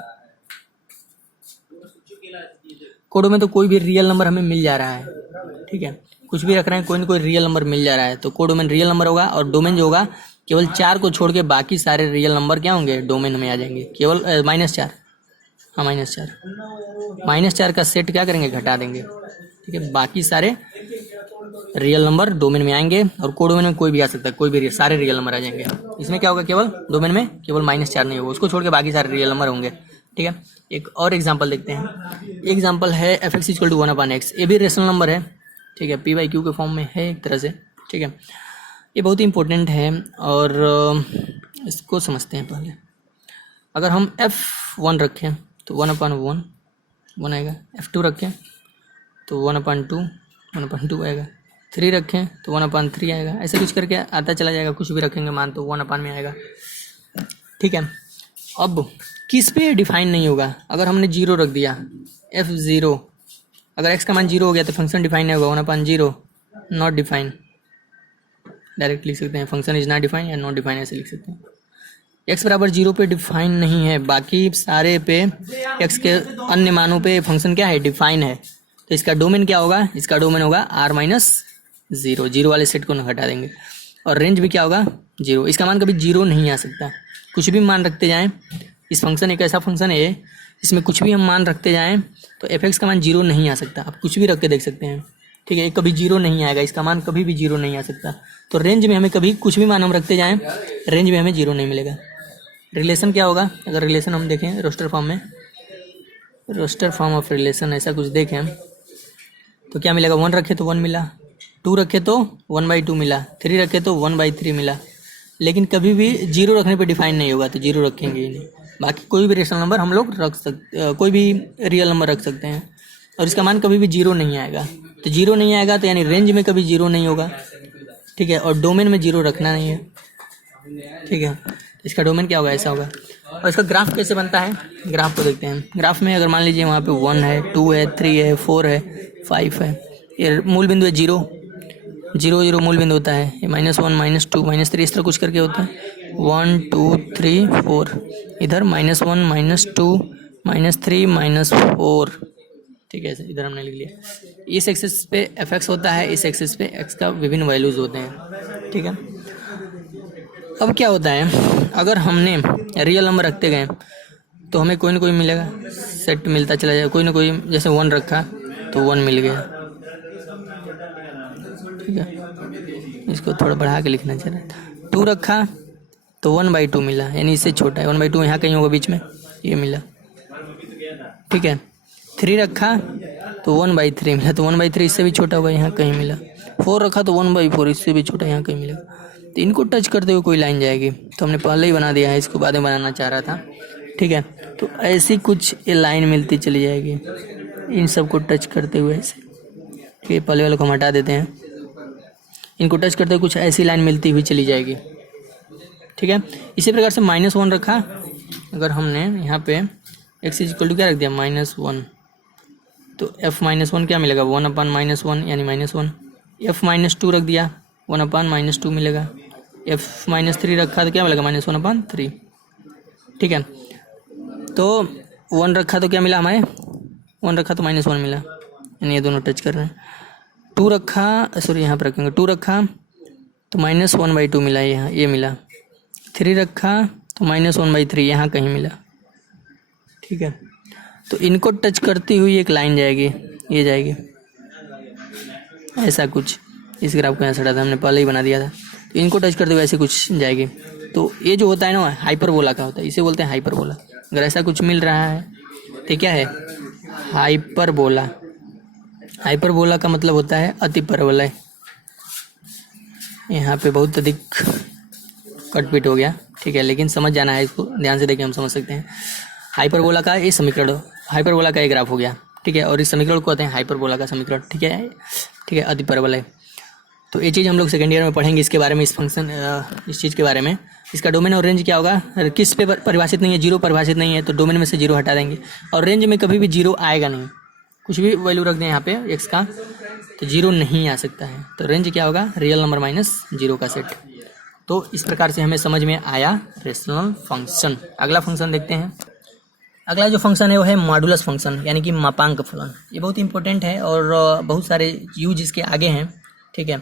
कोडोमेन तो कोई भी रियल नंबर हमें मिल जा रहा है, ठीक है, कुछ भी रख रहे हैं, कोई ना कोई रियल नंबर मिल जा रहा है, तो कोडोमेन रियल नंबर होगा। और डोमेन जो होगा, केवल 4 को छोड़ के बाकी सारे रियल नंबर क्या होंगे, डोमेन में आ जाएंगे। केवल -4, हाँ -4 का सेट क्या करेंगे, घटा देंगे, ठीक है, बाकी सारे रियल नंबर डोमेन में आएंगे। और कोडोमेन में कोई भी आ सकता है, कोई भी सारे रियल नंबर आ जाएंगे। इसमें क्या होगा, केवल डोमेन में केवल -4 नहीं होगा, उसको छोड़ के बाकी सारे रियल नंबर होंगे, ठीक है। एक और एग्जांपल देखते हैं। एग्जांपल है f(x = 1/x), ये भी रेशनल नंबर है, ठीक है, p/q के फॉर्म में है एक तरह से, ठीक है। ये बहुत ही इंपॉर्टेंट है और इसको समझते हैं पहले। अगर हम f1 रखें तो 1/1 आएगा, f2 रखें तो 1/2 आएगा, 3 रखें तो 1/3 आएगा, ऐसे कुछ करके आता चला जाएगा। कुछ भी रखेंगे मान तो 1/में में आएगा, ठीक है। अब किस पे डिफाइन नहीं होगा, अगर हमने 0 रख दिया, f0, अगर x का मान 0 हो गया तो फंक्शन डिफाइन नहीं होगा, 1/0 नॉट डिफाइन, डायरेक्ट लिख सकते हैं फंक्शन इज नॉट डिफाइन या नॉट डिफाइन, ऐसे लिख सकते हैं। x बराबर 0 पे डिफाइन नहीं है, बाकी सारे पे x के अन्य मानों पे फंक्शन क्या है, डिफाइन है। तो इसका डोमेन क्या होगा, इसका डोमेन होगा r-0, 0 वाले सेट को न हटा देंगे। और रेंज भी क्या होगा, 0, इसका मान कभी 0 नहीं आ सकता, कुछ भी मान रखते जाएं। इस फंक्शन एक ऐसा फंक्शन है इसमें कुछ भी हम मान रखते जाएं तो f(x) का मान 0 नहीं आ सकता। आप कुछ भी रख के देख सकते हैं, ठीक है, कभी 0 नहीं आएगा, इसका मान कभी भी 0 नहीं आ सकता। तो रेंज में हमें कभी कुछ भी मान हम रखते जाएं, रेंज में हमें 0 नहीं मिलेगा। रिलेशन क्या होगा, अगर रिलेशन हम देखें रोस्टर फॉर्म में, रोस्टर फॉर्म ऑफ रिलेशन ऐसा कुछ देखें तो क्या मिलेगा, 1 रखे तो 1 मिला, 2 रखे तो 1/2 मिला, 3 रखे तो 1/3 मिला। लेकिन कभी भी 0 रखने पे डिफाइन नहीं होगा, तो 0 रखेंगे ही नहीं। बाकी कोई भी रेशनल नंबर हम लोग रख सकते, कोई भी रियल नंबर रख सकते हैं और इसका मान कभी भी 0 नहीं आएगा। तो 0 नहीं आएगा तो यानी रेंज में कभी 0 नहीं होगा, ठीक है। और डोमेन में 0 रखना नहीं है, ठीक है। इसका डोमेन क्या होगा, ऐसा होगा। और इसका ग्राफ कैसे बनता है, ग्राफ को देखते हैं। ग्राफ में अगर मान लीजिए वहाँ पे 1 है, 2 है, 3 है, 4 है, 5 है, ये मूल बिंदु है 0, 0 मूल बिंदु होता है, ये -1 -2 -3 इस तरह कुछ करके होता है, 1 2 3 4, इधर -1 -2 -3 -4, ठीक है, इधर हमने लिख लिया। इस एक्सिस पे f(x) होता है, इस एक्सिस पे x का विभिन्न वैल्यूज होते हैं, ठीक है। अब क्या होता है, अगर हमने रियल नंबर रखते गए तो हमें कोई ना कोई मिलेगा, सेट मिलता चला जाएगा, कोई ना कोई, जैसे 1 रखा तो 1 मिल गया, ठीक है। इसको थोड़ा बढ़ा के लिखना चाहिए था। 2 रखा तो 1/2 मिला, यानी इससे छोटा है, 1/2 यहाँ कहीं होगा बीच में, ये मिला, ठीक है। 3 रखा तो 1/3 मिला, तो 1/3 इससे भी छोटा होगा, यहाँ कहीं मिला। 4 रखा तो 1/4, इससे भी छोटा, यहाँ कहीं मिला। तो इनको टच करते हुए कोई लाइन जाएगी, तो हमने पहले ही बना दिया है, इसको बाद में बनाना चाह रहा था, ठीक है। तो ऐसी कुछ ये लाइन मिलती चली जाएगी, इन सब को टच करते हुए ऐसे, ठीक है। पहले वाले को हम हटा देते हैं, इनको टच करते हुए कुछ ऐसी लाइन मिलती हुई चली जाएगी, ठीक है। इसी प्रकार से -1 रखा, अगर हमने यहाँ पे x = क्या रख दिया, -1, तो f-1 क्या मिलेगा, 1/-1 यानी -1। f-2 रख दिया, 1/-2 मिलेगा। f-3 रखा तो क्या मिलेगा, -1/3, ठीक है। तो 1 रखा तो क्या मिला हमें, 1 रखा तो -1 मिला, यानी ये दोनों टच कर रहे हैं। 2 रखा, सॉरी यहाँ पर रखेंगे, 2 रखा तो -1/2 मिला, यहाँ ये मिला। 3 रखा तो -1/3 यहाँ कहीं मिला, ठीक है। तो इनको टच करती हुई एक लाइन जाएगी, ये जाएगी ऐसा कुछ। इस ग्राफ को यहाँ सटा था, हमने पहले ही बना दिया था। तो इनको टच करते हुए ऐसे कुछ जाएगी। तो ये जो होता है ना, हाइपरबोला का होता है, इसे बोलते हैं हाइपरबोला। अगर ऐसा कुछ मिल रहा है तो क्या है, हाइपरबोला। हाइपरबोला का मतलब होता है अति परवलय। यहाँ पे बहुत अधिक कटपीट हो गया, ठीक है, लेकिन समझ जाना है, इसको ध्यान से देखें, हम समझ सकते हैं। हाइपरबोला का ये समीकरण, हाइपरबोला का ये ग्राफ हो गया, ठीक है। और इस समीकरण को कहते हैं हाइपरबोला का समीकरण, ठीक है, ठीक है, अति परवलय। तो ये चीज़ हम लोग सेकेंड ईयर में पढ़ेंगे इसके बारे में, इस फंक्शन इस चीज़ के बारे में। इसका डोमेन और रेंज क्या होगा, किस पे परिभाषित नहीं है, जीरो परिभाषित नहीं है, तो डोमेन में से जीरो हटा देंगे। और रेंज में कभी भी जीरो आएगा नहीं, कुछ भी वैल्यू रख दें यहाँ पे एक्स का तो जीरो नहीं आ सकता है। तो रेंज क्या होगा, रियल नंबर माइनस जीरो का सेट। तो इस प्रकार से हमें समझ में आया रेशनल फंक्शन। अगला फंक्शन देखते हैं। अगला जो फंक्शन है वो है मॉडुलस फंक्शन, यानी कि मापांक फलन। ये बहुत इंपॉर्टेंट है और बहुत सारे यूज इसके आगे हैं, ठीक है।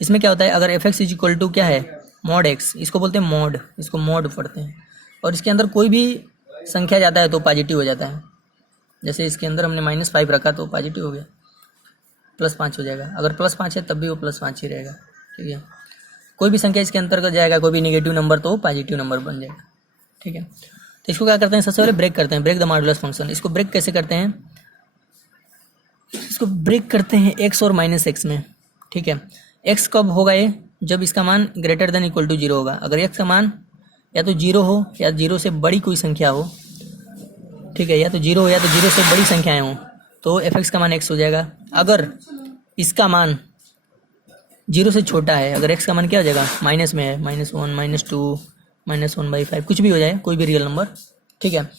इसमें क्या होता है, अगर F x is equal to क्या है, मॉड एक्स, इसको बोलते हैं मॉड, इसको मॉड पढ़ते हैं। और इसके अंदर कोई भी संख्या जाता है तो पॉजिटिव हो जाता है। जैसे इसके अंदर हमने -5 रखा तो पॉजिटिव हो गया, +5 हो जाएगा। अगर +5 है तब भी वो +5 ही रहेगा, ठीक है। कोई भी संख्या इसके अंतर्गत जाएगा, कोई भी नेगेटिव नंबर तो पॉजिटिव नंबर बन जाएगा, ठीक है। तो इसको क्या करते हैं, सबसे पहले ब्रेक करते हैं, ब्रेक द मॉडुलस फंक्शन। इसको ब्रेक कैसे करते हैं, इसको ब्रेक करते हैं x और -x में, ठीक है। x कब होगा ये, जब इसका मान ग्रेटर देन इक्वल टू 0 होगा। अगर x का मान या तो 0 हो या 0 से बड़ी कोई संख्या हो, ठीक है, या तो 0 हो या तो 0 से बड़ी संख्याएं हो, तो f(x) का मान x हो जाएगा। अगर इसका मान 0 से छोटा है, अगर x का मान क्या हो जाएगा, माइनस में है, -1 -2 -1/5 कुछ भी हो जाए, कोई भी रियल नंबर, ठीक है।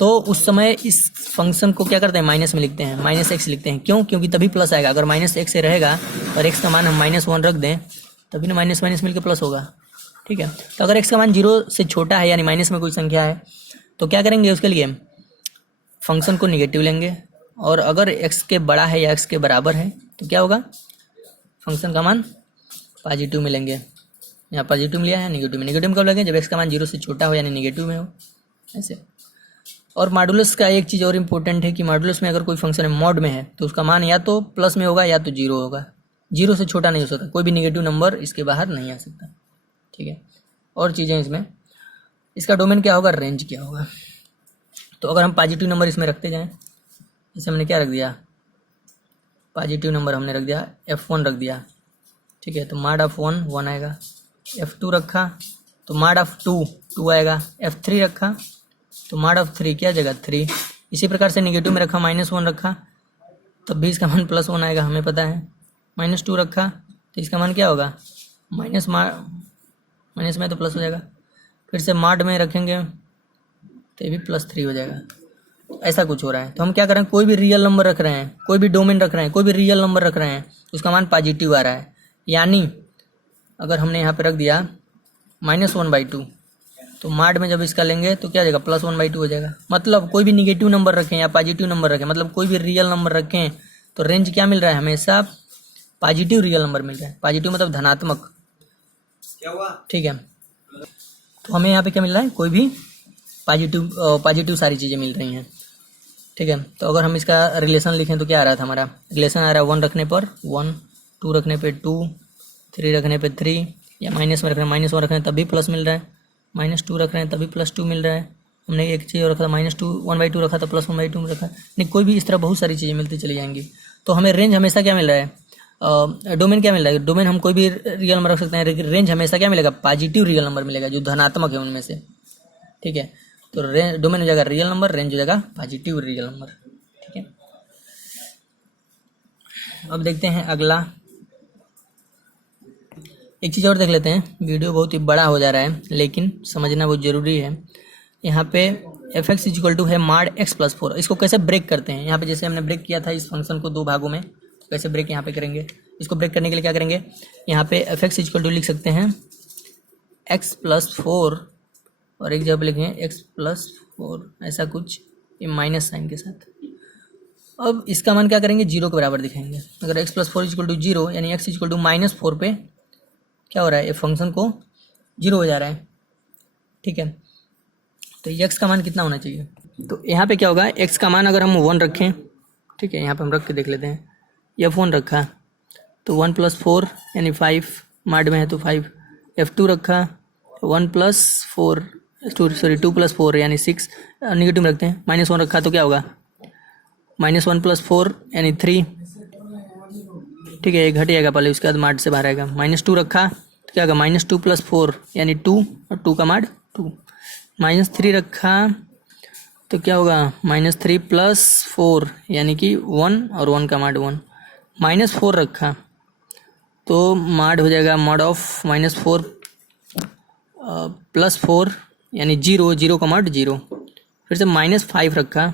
तो उस समय इस फंक्शन को क्या करते हैं, माइनस में लिखते हैं, -x लिखते हैं। क्यों, क्योंकि तभी प्लस आएगा। अगर -x से रहेगा और x का मान हम -1 रख दें तभी ना माइनस माइनस मिलकर प्लस होगा, ठीक है। तो अगर x का मान 0 से छोटा है यानी माइनस में कोई संख्या है तो क्या करेंगे, उसके लिए फंक्शन को निगेटिव लेंगे। और अगर x के बड़ा है या x के बराबर है तो क्या होगा, फंक्शन का मान पॉजिटिव में लेंगे। यहाँ पॉजिटिव में लिया है, नेगेटिव में। नेगेटिव में कब लगेंगे, जब x का मान 0 से छोटा हो यानी नेगेटिव में हो, ऐसे। और मॉडुलस का एक चीज़ और इम्पोर्टेंट है कि मॉडुलस में अगर कोई फंक्शन मॉड में है तो उसका मान या तो प्लस में होगा या तो 0 होगा। 0 से छोटा नहीं हो सकता, कोई भी नेगेटिव नंबर इसके बाहर नहीं आ सकता, ठीक है। और चीज़ें इसमें, इसका डोमेन क्या होगा, रेंज क्या होगा। तो अगर हम पॉजिटिव नंबर इसमें रखते जाएँ, जैसे हमने क्या रख दिया, पॉजिटिव नंबर हमने रख दिया f1 रख दिया, ठीक है, तो मॉड ऑफ 1 आएगा। f2 रखा तो मॉड ऑफ 2 आएगा। f3 रखा तो मॉड ऑफ 3 क्या जगह 3। इसी प्रकार से नेगेटिव में रखा, -1 रखा तब भी इसका मान +1 आएगा, हमें पता है। -2 रखा तो इसका मान क्या होगा, माइनस में तो प्लस हो जाएगा। फिर से मॉड में रखेंगे तो ये भी +3 हो जाएगा। ऐसा कुछ हो रहा है। तो हम क्या कर रहे हैं, कोई भी रियल नंबर रख रहे हैं, कोई भी डोमेन रख रहे हैं, कोई भी रियल नंबर रख रहे हैं तो उसका मान पॉजिटिव आ रहा है। यानी अगर हमने यहाँ पे रख दिया -1/2 तो मॉड में जब इसका लेंगे तो क्या जाएगा, +1/2 हो जाएगा। मतलब कोई भी निगेटिव नंबर रखें या पॉजिटिव नंबर रखें, मतलब कोई भी रियल नंबर रखें तो रेंज क्या मिल रहा है, हमेशा पॉजिटिव रियल नंबर मिल रहा है। पॉजिटिव मतलब धनात्मक, क्या हुआ, ठीक है। तो हमें यहाँ पे क्या मिल रहा है, कोई भी पॉजिटिव सारी चीज़ें मिल रही हैं, ठीक है। तो अगर हम इसका रिलेशन लिखें तो क्या आ रहा था, हमारा रिलेशन आ रहा है 1 रखने पर 1, 2 रखने पे 2, 3 रखने पे 3, या माइनस में रख रहे हैं, -1 रख रहे हैं तब भी प्लस मिल रहा है, -2 रख रहे हैं तभी +2 मिल रहा है। हमने एक चीज़ और रखा था, -2 1/2 रखा था, +1/2 में रखा, नहीं कोई भी इस तरह बहुत सारी चीज़ें मिलती चली जाएंगी। तो हमें रेंज हमेशा क्या मिल रहा है, डोमेन क्या मिल रहा है, डोमेन हम कोई भी रियल नंबर रख सकते हैं, रेंज हमेशा क्या मिलेगा, पॉजिटिव रियल नंबर मिलेगा जो धनात्मक है उनमें से, ठीक है। तो डोमेन हो जाएगा रियल नंबर, रेंज हो जाएगा पॉजिटिव रियल नंबर, ठीक है। अब देखते हैं अगला, एक चीज़ और देख लेते हैं। वीडियो बहुत ही बड़ा हो जा रहा है लेकिन समझना बहुत ज़रूरी है। यहाँ पे f(x) = है मॉड x+4। इसको कैसे ब्रेक करते हैं, यहाँ पे जैसे हमने ब्रेक किया था इस फंक्शन को 2 भागों में, तो कैसे ब्रेक यहाँ पे करेंगे। इसको ब्रेक करने के लिए क्या करेंगे, यहाँ पे f(x) = लिख सकते हैं x+4 और एक जगह लिखेंगे x+4, ऐसा कुछ ये माइनस साइन के साथ। अब इसका मान क्या करेंगे, 0 के बराबर दिखाएंगे। अगर x+4 = 0 यानी x = -4 पे क्या हो रहा है, ये फंक्शन को 0 हो जा रहा है, ठीक है। तो x का मान कितना होना चाहिए, तो यहाँ पे क्या होगा, x का मान अगर हम 1 रखें, ठीक है, यहाँ पे हम रख के देख लेते हैं। f1 रखा तो 1 + 4 यानी 5, मॉड में है तो 5। f2 रखा 1 + 4 2 + 4 यानी 6, निगेटिव में रखते हैं। -1 रखा तो क्या होगा, -1 + 4 यानी 3, ठीक है, ये घट जाएगा पहले, उसके बाद मॉड से बाहर आएगा। -2 रखा तो क्या होगा, -2 + 4 यानी 2 और 2 का मॉड 2। -3 रखा तो क्या होगा, -3 + 4 यानी कि 1 और 1 का मॉड 1। -4 रखा तो मॉड हो जाएगा मॉड ऑफ -4 +4 यानी 0, 0 का मॉड 0, फिर से -5 रखा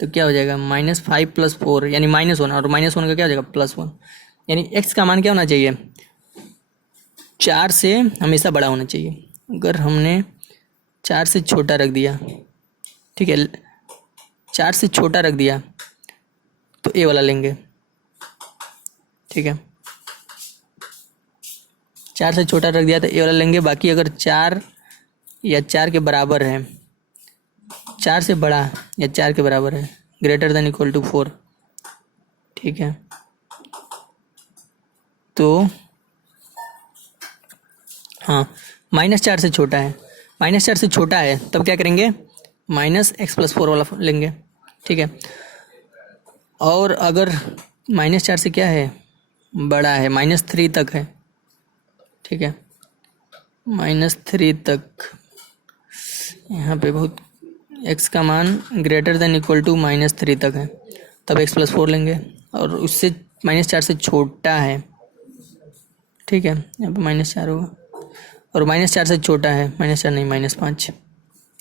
तो क्या हो जाएगा -5 + 4 यानी -1, और -1 का क्या हो जाएगा +1, यानी x का मान क्या होना चाहिए 4 से हमेशा बड़ा होना चाहिए। अगर हमने 4 से छोटा रख दिया, ठीक है, 4 से छोटा रख दिया तो ए वाला लेंगे, ठीक है, 4 से छोटा रख दिया तो ए वाला लेंगे। बाकी अगर 4 या 4 के बराबर है, 4 से बड़ा या 4 के बराबर है, > 4, ठीक है, तो हाँ -4 से छोटा है, -4 से छोटा है तब क्या करेंगे -x + 4 वाला लेंगे, ठीक है। और अगर -4 से क्या है बड़ा है, -3 तक है, ठीक है, -3 तक, यहाँ पे बहुत x का मान > -3 तक है तब x + 4 लेंगे, और उससे -4 से छोटा है, ठीक है, यहाँ पे -4 होगा, और -4 से छोटा है, -4 नहीं -5,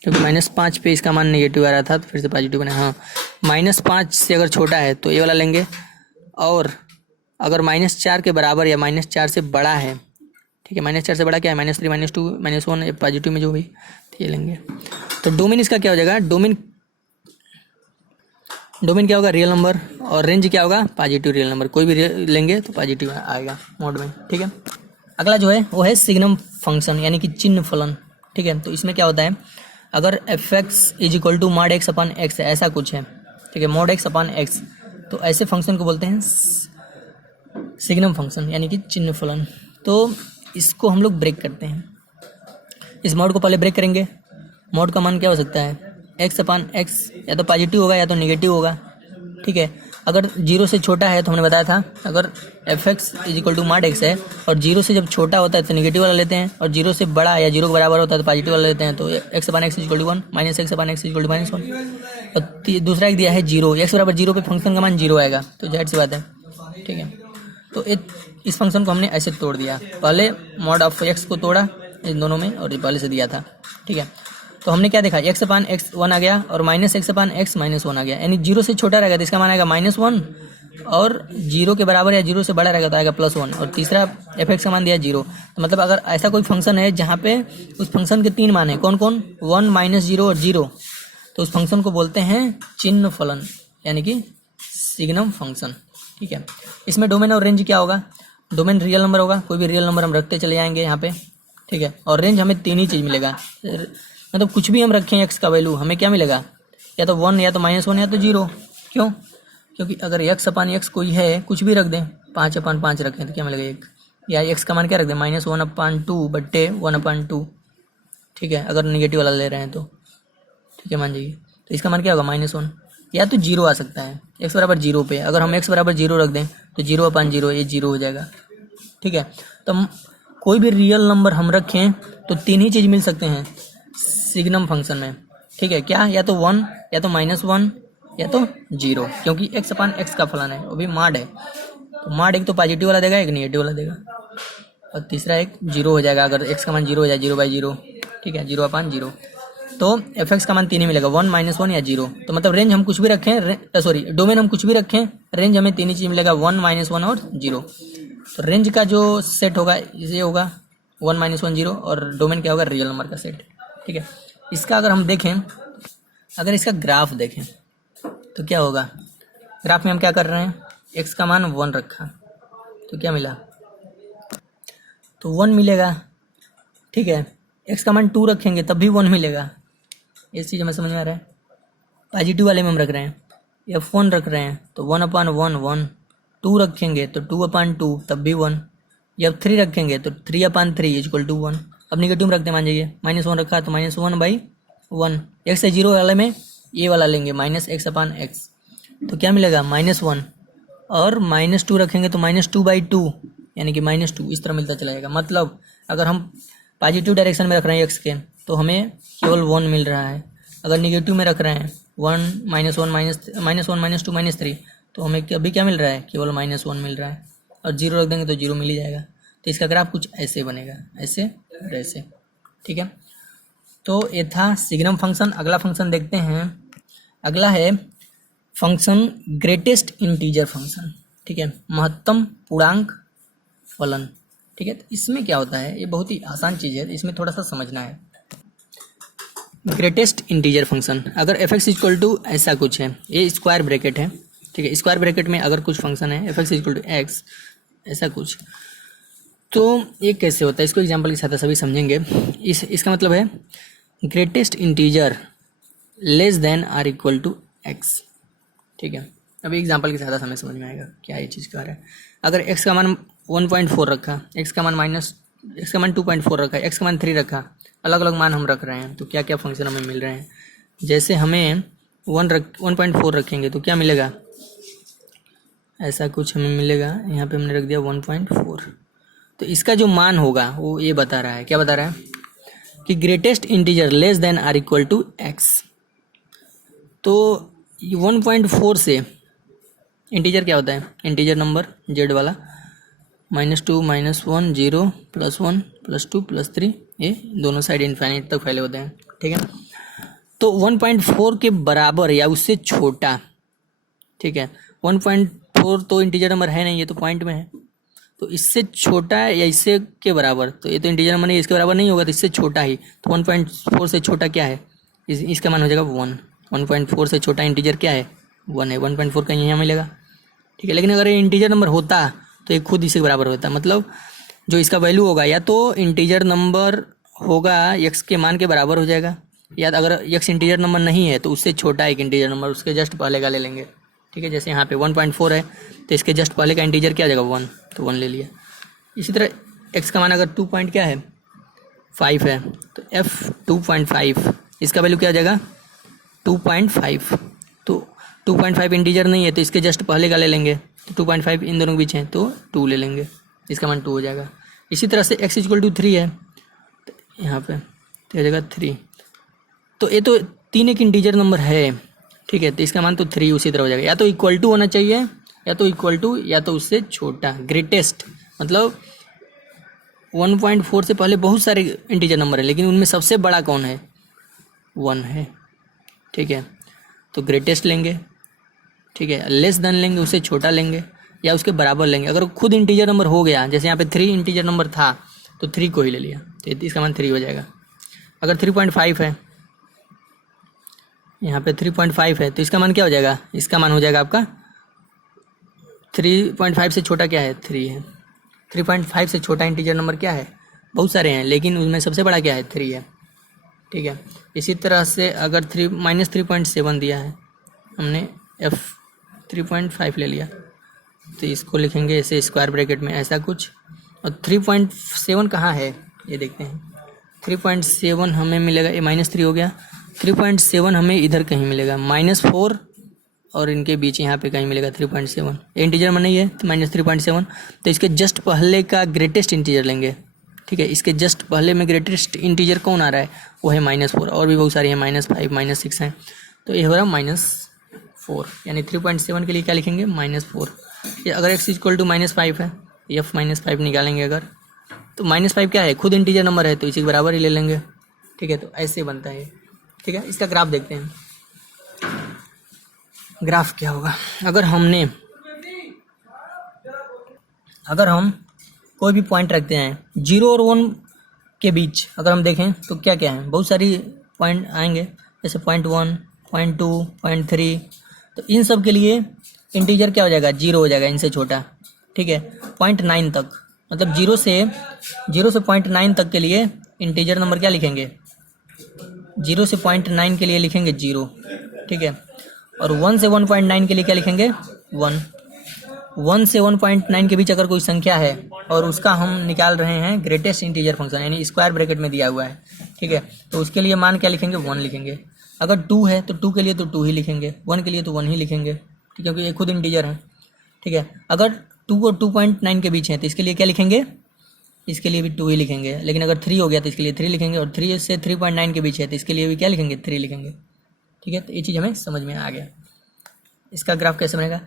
क्योंकि -5 पे इसका मान नेगेटिव आ रहा था तो फिर से पॉजिटिव बना। हाँ, -5 से अगर छोटा है तो ये वाला लेंगे, और अगर -4 के बराबर या -4 से बड़ा है, ठीक है, -4 से बड़ा क्या है -3 -2 -1 पॉजिटिव में जो भी, तो ये लेंगे। तो डोमेन इसका क्या हो जाएगा, डोमेन क्या होगा रियल नंबर, और रेंज क्या होगा पॉजिटिव रियल नंबर, कोई भी लेंगे तो पॉजिटिव आएगा मोड में, ठीक है। अगला जो है वो है सिग्नम फंक्शन यानी कि चिन्ह फलन, ठीक है। तो इसमें क्या होता है, अगर f(x) = mod x/x ऐसा कुछ है, ठीक है, mod x/x, तो ऐसे फंक्शन को बोलते हैं सिग्नम फंक्शन यानी कि चिन्ह फलन। तो इसको हम लोग ब्रेक करते हैं, इस मोड को पहले ब्रेक करेंगे। मोड का मान क्या हो सकता है x/x, या तो पॉजिटिव होगा या तो नेगेटिव होगा, ठीक है। अगर 0 से छोटा है तो हमने बताया था, अगर f(x) = mod x है और 0 से जब छोटा होता है तो नेगेटिव वाला लेते हैं, और 0 से बड़ा या 0 के बराबर होता है तो पॉजिटिव वाला लेते हैं। तो x/x = 1 -x/x = -1, और दूसरा एक दिया है 0, x = 0 पे फंक्शन का मान 0 आएगा, तो जाहिर सी बात है, ठीक है। तो इस फंक्शन को हमने ऐसे तोड़ दिया, पहले mod ऑफ x को तोड़ा इन दोनों में, और पहले से दिया था, ठीक है। तो हमने क्या देखा x/x 1 आ गया और -x/x -1 आ गया, यानी 0 से छोटा रहेगा तो इसका मान आएगा -1, और 0 के बराबर या 0 से बड़ा रहेगा तो आएगा +1, और तीसरा f(x) का मान दिया 0। तो मतलब अगर ऐसा कोई फंक्शन है जहाँ पे उस फंक्शन के 3 मान है, कौन कौन 1 -0 और 0, तो उस फंक्शन को बोलते हैं चिन्ह फलन यानी कि सिग्नम फंक्शन, ठीक है। इसमें डोमेन और रेंज क्या होगा, डोमेन रियल नंबर होगा, कोई भी रियल नंबर हम रखते चले जाएंगे यहाँ पे, ठीक है, और रेंज हमें 3 ही चीज़ मिलेगा, मतलब कुछ भी हम रखें x का वैल्यू हमें क्या मिलेगा, या तो 1 या तो -1 या तो 0। क्यों, क्योंकि अगर x/x कोई है, कुछ भी रख दें, 5/5 रखें तो क्या मिलेगा 1, या x का मान क्या रख दें -1/2/1/2, ठीक है, अगर निगेटिव वाला ले रहे हैं तो, ठीक है, मान जाइए, तो इसका मान क्या होगा -1, या तो 0 आ सकता है x = 0 पे, अगर हम x = 0 रख दें तो 0/0 ये 0 हो जाएगा, ठीक है। तो कोई भी रियल नंबर हम रखें तो 3 ही चीज़ मिल सकते हैं सिग्नम फंक्शन में, ठीक है, क्या, या तो 1 या तो -1 या तो 0, क्योंकि x/x का फलन है, वो भी mod है, तो mod एक तो पॉजिटिव वाला देगा, एक नेगेटिव वाला देगा, और तीसरा एक 0 हो जाएगा अगर x का मान 0 हो जाए, 0/0, ठीक है, 0/0। तो f(x) का मान 3 ही मिलेगा, 1 -1 या 0। तो मतलब रेंज हम कुछ भी रखें, सॉरी डोमेन हम कुछ भी रखें, रेंज हमें 3 ही चीज़ मिलेगा, 1 -1 और 0। तो रेंज का जो सेट होगा ये होगा 1 -1 0, और डोमेन क्या होगा रियल नंबर का सेट, ठीक है। इसका अगर हम देखें, अगर इसका ग्राफ देखें तो क्या होगा, ग्राफ में हम क्या कर रहे हैं, x का मान 1 रखा तो क्या मिला, तो 1 मिलेगा, ठीक है। x का मान 2 रखेंगे तब भी 1 मिलेगा, ये चीज़ हमें समझ में आ रहा है। पॉजिटिव वाले में हम रख रहे हैं, f1 रख रहे हैं तो 1/1 1, 2 रखेंगे तो 2/2 तब भी 1, f3 रखेंगे तो 3/3 = 1। अब निगेटिव में रखते हैं, मान जाइए -1 रखा तो -1/1, x से 0 वाले में ये वाला लेंगे -x/x, तो क्या मिलेगा -1, और -2 रखेंगे तो -2/2 यानी कि -2, इस तरह मिलता चला जाएगा। मतलब अगर हम पॉजिटिव डायरेक्शन में रख रहे हैं x के तो हमें केवल 1 मिल रहा है, अगर निगेटिव में रख रहे हैं 1 -1 -2 -3 तो हमें अभी क्या मिल रहा है, केवल -1 मिल रहा है। और जीरो रख देंगे तो जीरो मिल ही जाएगा। तो इसका ग्राफ कुछ ऐसे बनेगा, ऐसे और ऐसे, ठीक है। तो ये था सिग्नम फंक्शन। अगला फंक्शन देखते हैं। अगला है फंक्शन ग्रेटेस्ट इंटीजर फंक्शन, ठीक है, महत्तम पूर्णांक फलन, ठीक है। तो इसमें क्या होता है, ये बहुत ही आसान चीज़ है, इसमें थोड़ा सा समझना है। ग्रेटेस्ट इंटीजर फंक्शन, अगर एफ एक्स इक्वल टू ऐसा कुछ है, ये स्क्वायर ब्रैकेट है, ठीक है, स्क्वायर ब्रैकेट में अगर कुछ फंक्शन है f x equal to x ऐसा कुछ, तो ये कैसे होता है, इसको एग्जांपल के साथ सभी समझेंगे। इसका मतलब है greatest integer less than or equal to x, ठीक है। अभी एग्जांपल के साथ हमें समझ में आएगा क्या ये चीज़ कह रहा है। अगर x का मान 1.4 रखा, x का मान 2.4 रखा, x का मान 3 रखा, अलग अलग मान हम रख रहे हैं, तो क्या क्या फंक्शन हमें मिल रहे हैं। जैसे हमें 1.4 रखेंगे तो क्या मिलेगा, ऐसा कुछ हमें मिलेगा। यहाँ पे हमने रख दिया 1.4, तो इसका जो मान होगा वो ये बता रहा है, क्या बता रहा है कि greatest integer less than or equal to x. तो 1.4 से इंटीजर क्या होता है, इंटीजर नंबर जेड वाला, -2 -1 0 +1 +2 +3, ये दोनों साइड इनफाइनाइट तक फैले होते हैं, ठीक है। तो 1.4 के बराबर या उससे छोटा, ठीक है, 1.4 तो इंटीजर नंबर है नहीं, ये तो पॉइंट में है, तो इससे छोटा या इससे के बराबर, तो ये तो इंटीजर नंबर नहीं, इसके बराबर नहीं होगा, तो इससे छोटा ही, तो 1.4 से छोटा क्या है, इसका मान हो जाएगा 1। 1.4 से छोटा इंटीजर क्या है, 1 है। 1.4 कहीं यहाँ मिलेगा, ठीक है। लेकिन अगर ये इंटीजर नंबर होता तो ये खुद इसी के बराबर होता, मतलब जो इसका वैल्यू होगा या तो इंटीजर नंबर होगा x के मान के बराबर हो जाएगा, या अगर x इंटीजर नंबर नहीं है तो उससे छोटा एक इंटीजर नंबर उसके जस्ट पहले का ले लेंगे, ठीक है। जैसे यहाँ पे 1.4 है तो इसके जस्ट पहले का इंटीजर क्या हो जाएगा 1, तो 1 ले लिया। इसी तरह x का मान अगर 2 पॉइंट क्या है 5 है, तो f 2.5 इसका वैल्यू क्या हो जाएगा 2.5, तो 2.5 इंटीजर नहीं है तो इसके जस्ट पहले का ले लेंगे, तो 2.5 इन दोनों के बीच है तो 2 ले लेंगे, इसका मान 2 हो जाएगा। इसी तरह से x इक्वल टू 3 है, तो यहाँ पे तो हो जाएगा 3, तो ये तो 3 एक इंटीजर नंबर है, ठीक है, तो इसका मान तो 3 उसी तरह हो जाएगा, या तो इक्वल टू होना चाहिए, या तो इक्वल टू, या तो उससे छोटा। ग्रेटेस्ट मतलब 1.4 से पहले बहुत सारे इंटीजर नंबर है, लेकिन उनमें सबसे बड़ा कौन है, 1 है, ठीक है। तो ग्रेटेस्ट लेंगे, ठीक है, लेस देन लेंगे, उससे छोटा लेंगे, या उसके बराबर लेंगे। अगर खुद इंटीजर नंबर हो गया, जैसे यहाँ पे 3 इंटीजर नंबर था तो 3 को ही ले लिया, तो इसका मान 3 हो जाएगा। अगर 3.5 है, यहाँ पे 3.5 है, तो इसका मान क्या हो जाएगा, इसका मान हो जाएगा आपका 3.5 से छोटा क्या है 3 है। 3.5 से छोटा इंटीजर नंबर क्या है, बहुत सारे हैं, लेकिन उसमें सबसे बड़ा क्या है 3 है, ठीक है। इसी तरह से अगर 3.7 दिया है, हमने f 3.5 ले लिया, तो इसको लिखेंगे ऐसे स्क्वायर ब्रैकेट में ऐसा कुछ, और 3.7 कहाँ है ये देखते हैं। 3.7 हमें मिलेगा, ये -3 हो गया, 3.7 हमें इधर कहीं मिलेगा -4, और इनके बीच यहाँ पे कहीं मिलेगा 3.7, इंटीजर में नहीं है तो -3.7, तो इसके जस्ट पहले का ग्रेटेस्ट इंटीजर लेंगे, ठीक है। इसके जस्ट पहले में ग्रेटेस्ट इंटीजर कौन आ रहा है, वो है -4, और भी बहुत सारे हैं, -5 -6 हैं, तो ये हो रहा है -4, यानी 3.7 के लिए क्या लिखेंगे -4। ये अगर x इक्वल टू -5 है, f -5 निकालेंगे अगर, तो -5 क्या है, खुद इंटीजर नंबर है, तो इसी के बराबर ही ले लेंगे, ठीक है। तो ऐसे बनता है, ठीक है। इसका ग्राफ देखते हैं, ग्राफ क्या होगा। अगर हम कोई भी पॉइंट रखते हैं 0 और 1 के बीच, अगर हम देखें तो क्या क्या है, बहुत सारी पॉइंट आएंगे, जैसे 0.1 0.2 0.3, तो इन सब के लिए इंटीजर क्या हो जाएगा 0 हो जाएगा, इनसे छोटा, ठीक है। 0.9 तक, मतलब 0 से 0.9 तक के लिए इंटीजर नंबर क्या लिखेंगे, 0 से 0.9 के लिए लिखेंगे 0, ठीक है। और 1 से 1.9 के लिए क्या लिखेंगे 1। 1 से 1.9 के बीच अगर कोई संख्या है और उसका हम निकाल रहे हैं ग्रेटेस्ट इंटीजर फंक्शन, यानी स्क्वायर ब्रैकेट में दिया हुआ है, ठीक है, तो उसके लिए मान क्या लिखेंगे 1 लिखेंगे। अगर 2 है तो 2 के लिए तो 2 ही लिखेंगे, 1 के लिए तो 1 ही लिखेंगे, ठीक है, क्योंकि ये खुद इंटीजर है, ठीक है। अगर 2 और 2.9 के बीच है तो इसके लिए क्या लिखेंगे, इसके लिए भी 2 ही लिखेंगे। लेकिन अगर 3 हो गया तो इसके लिए 3 लिखेंगे, और 3 से 3.9 के बीच है तो इसके लिए भी क्या लिखेंगे 3 लिखेंगे, ठीक है। तो ये चीज़ हमें समझ में आ गया। इसका ग्राफ कैसे बनेगा,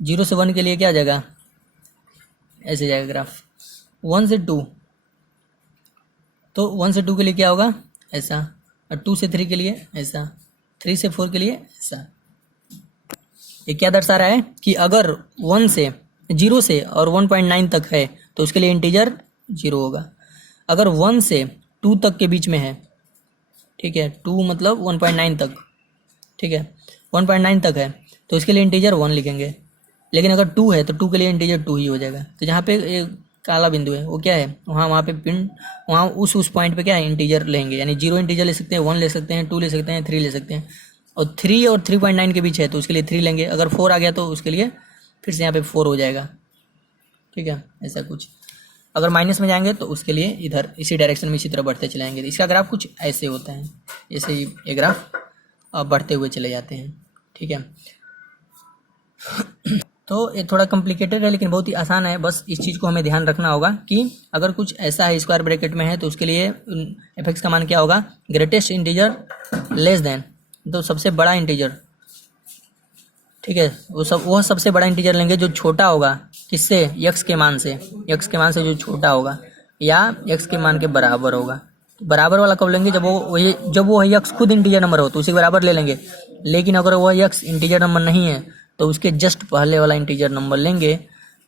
0 से 1 के लिए क्या आ जाएगा ऐसे जाएगा ग्राफ। 1 से 2, तो 1 से 2 के लिए क्या होगा, ऐसा, और 2 से 3 के लिए ऐसा, 3 से 4 के लिए ऐसा। ये क्या दर्शा रहा है कि अगर 1 से 0 से और 1.9 तक है तो उसके लिए इंटीजर 0 होगा। अगर 1 से 2 तक के बीच में है, ठीक है, 2 मतलब 1.9 तक, ठीक है, 1.9 तक है तो इसके लिए इंटीजर 1 लिखेंगे। लेकिन अगर 2 है तो 2 के लिए इंटीजर 2 ही हो जाएगा। तो जहाँ पे एक काला बिंदु है वो क्या है, वहाँ पे पिन, वहाँ उस पॉइंट पे क्या है, इंटीजर लेंगे, यानी 0 इंटीजर ले सकते हैं, 1 ले सकते हैं, 2 ले सकते हैं, 3 ले सकते हैं। और 3 और 3.9 के बीच है तो उसके लिए 3 लेंगे। अगर 4 आ गया तो उसके लिए फिर से यहाँ पे 4 हो जाएगा, ठीक है, ऐसा कुछ। अगर माइनस में जाएंगे तो उसके लिए इधर इसी डायरेक्शन में इसी तरह बढ़ते चले जाएंगे। इसका ग्राफ कुछ ऐसे होता है, ऐसे ही ये ग्राफ बढ़ते हुए चले जाते हैं, ठीक है। तो ये थोड़ा कॉम्प्लिकेटेड है लेकिन बहुत ही आसान है। बस इस चीज़ को हमें ध्यान रखना होगा कि अगर कुछ ऐसा है स्क्वायर ब्रैकेट में है तो उसके लिए एफ का मान क्या होगा, ग्रेटेस्ट इंटीजर लेस देन, तो सबसे बड़ा इंटीजर, ठीक है, वह सबसे बड़ा इंटीजर लेंगे जो छोटा होगा किससे, यक्स के मान से, यक्स के मान से जो छोटा होगा या यक्स के मान के बराबर होगा। बराबर वाला कब लेंगे, जब वो यक्स खुद इंटीजर नंबर हो तो उसी के बराबर ले लेंगे। लेकिन अगर वह यक्स इंटीजर नंबर नहीं है तो उसके जस्ट पहले वाला इंटीजर नंबर लेंगे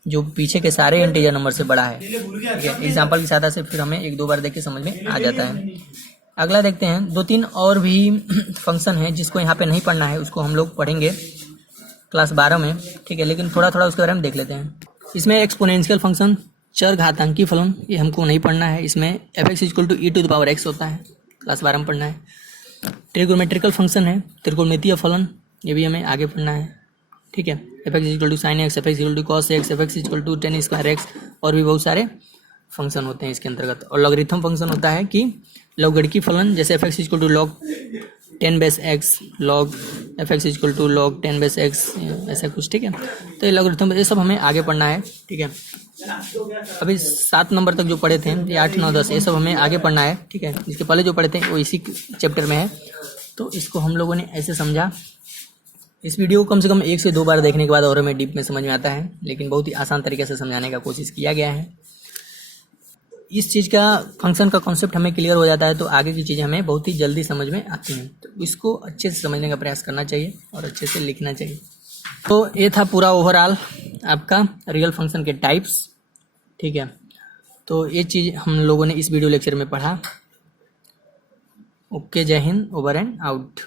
जो पीछे के सारे इंटीजर नंबर से बड़ा है, ठीक है। एग्जाम्पल की सहायता से फिर हमें 1-2 बार देख के समझ में आ जाता है। अगला देखते हैं, 2-3 और भी फंक्शन है जिसको यहाँ पे नहीं पढ़ना है, उसको हम लोग पढ़ेंगे क्लास 12 में, ठीक है। लेकिन थोड़ा थोड़ा उसके बारे में देख लेते हैं। इसमें एक्सपोनेंशियल फंक्शन, चर घातांकी फलन, ये हमको नहीं पढ़ना है। इसमें f(x = e⁻x) होता है, क्लास 12 में पढ़ना है। ट्रिगोनोमेट्रिकल फंक्शन है, त्रिकोणमितीय फलन, ये भी हमें आगे पढ़ना है, ठीक है। f(x = sin x), f(x = cos x), f(x = tan²x), और भी बहुत सारे फंक्शन होते हैं इसके अंतर्गत। और लॉगरिथम फंक्शन होता है कि लॉगरिथमिक फलन, जैसे f(x = log 10⁻x), log f(x = log 10⁻x), ऐसा कुछ, ठीक है। तो ये लॉगरिथम, ये सब हमें आगे पढ़ना है, ठीक है। अभी 7 नंबर तक जो पढ़े थे, ये 8, 9, 10, ये सब हमें आगे पढ़ना है, ठीक है। इसके पहले जो पढ़े थे वो इसी चैप्टर में है। तो इसको हम लोगों ने ऐसे समझा। इस वीडियो को कम से कम 1 से 2 बार देखने के बाद और हमें डीप में समझ में आता है, लेकिन बहुत ही आसान तरीके से समझाने का कोशिश किया गया है। इस चीज़ का, फंक्शन का कॉन्सेप्ट हमें क्लियर हो जाता है तो आगे की चीज़ें हमें बहुत ही जल्दी समझ में आती हैं। तो इसको अच्छे से समझने का प्रयास करना चाहिए और अच्छे से लिखना चाहिए। तो ये था पूरा ओवरऑल आपका रियल फंक्शन के टाइप्स, ठीक है। तो ये चीज़ हम लोगों ने इस वीडियो लेक्चर में पढ़ा। ओके, जय हिंद, ओवर एंड आउट।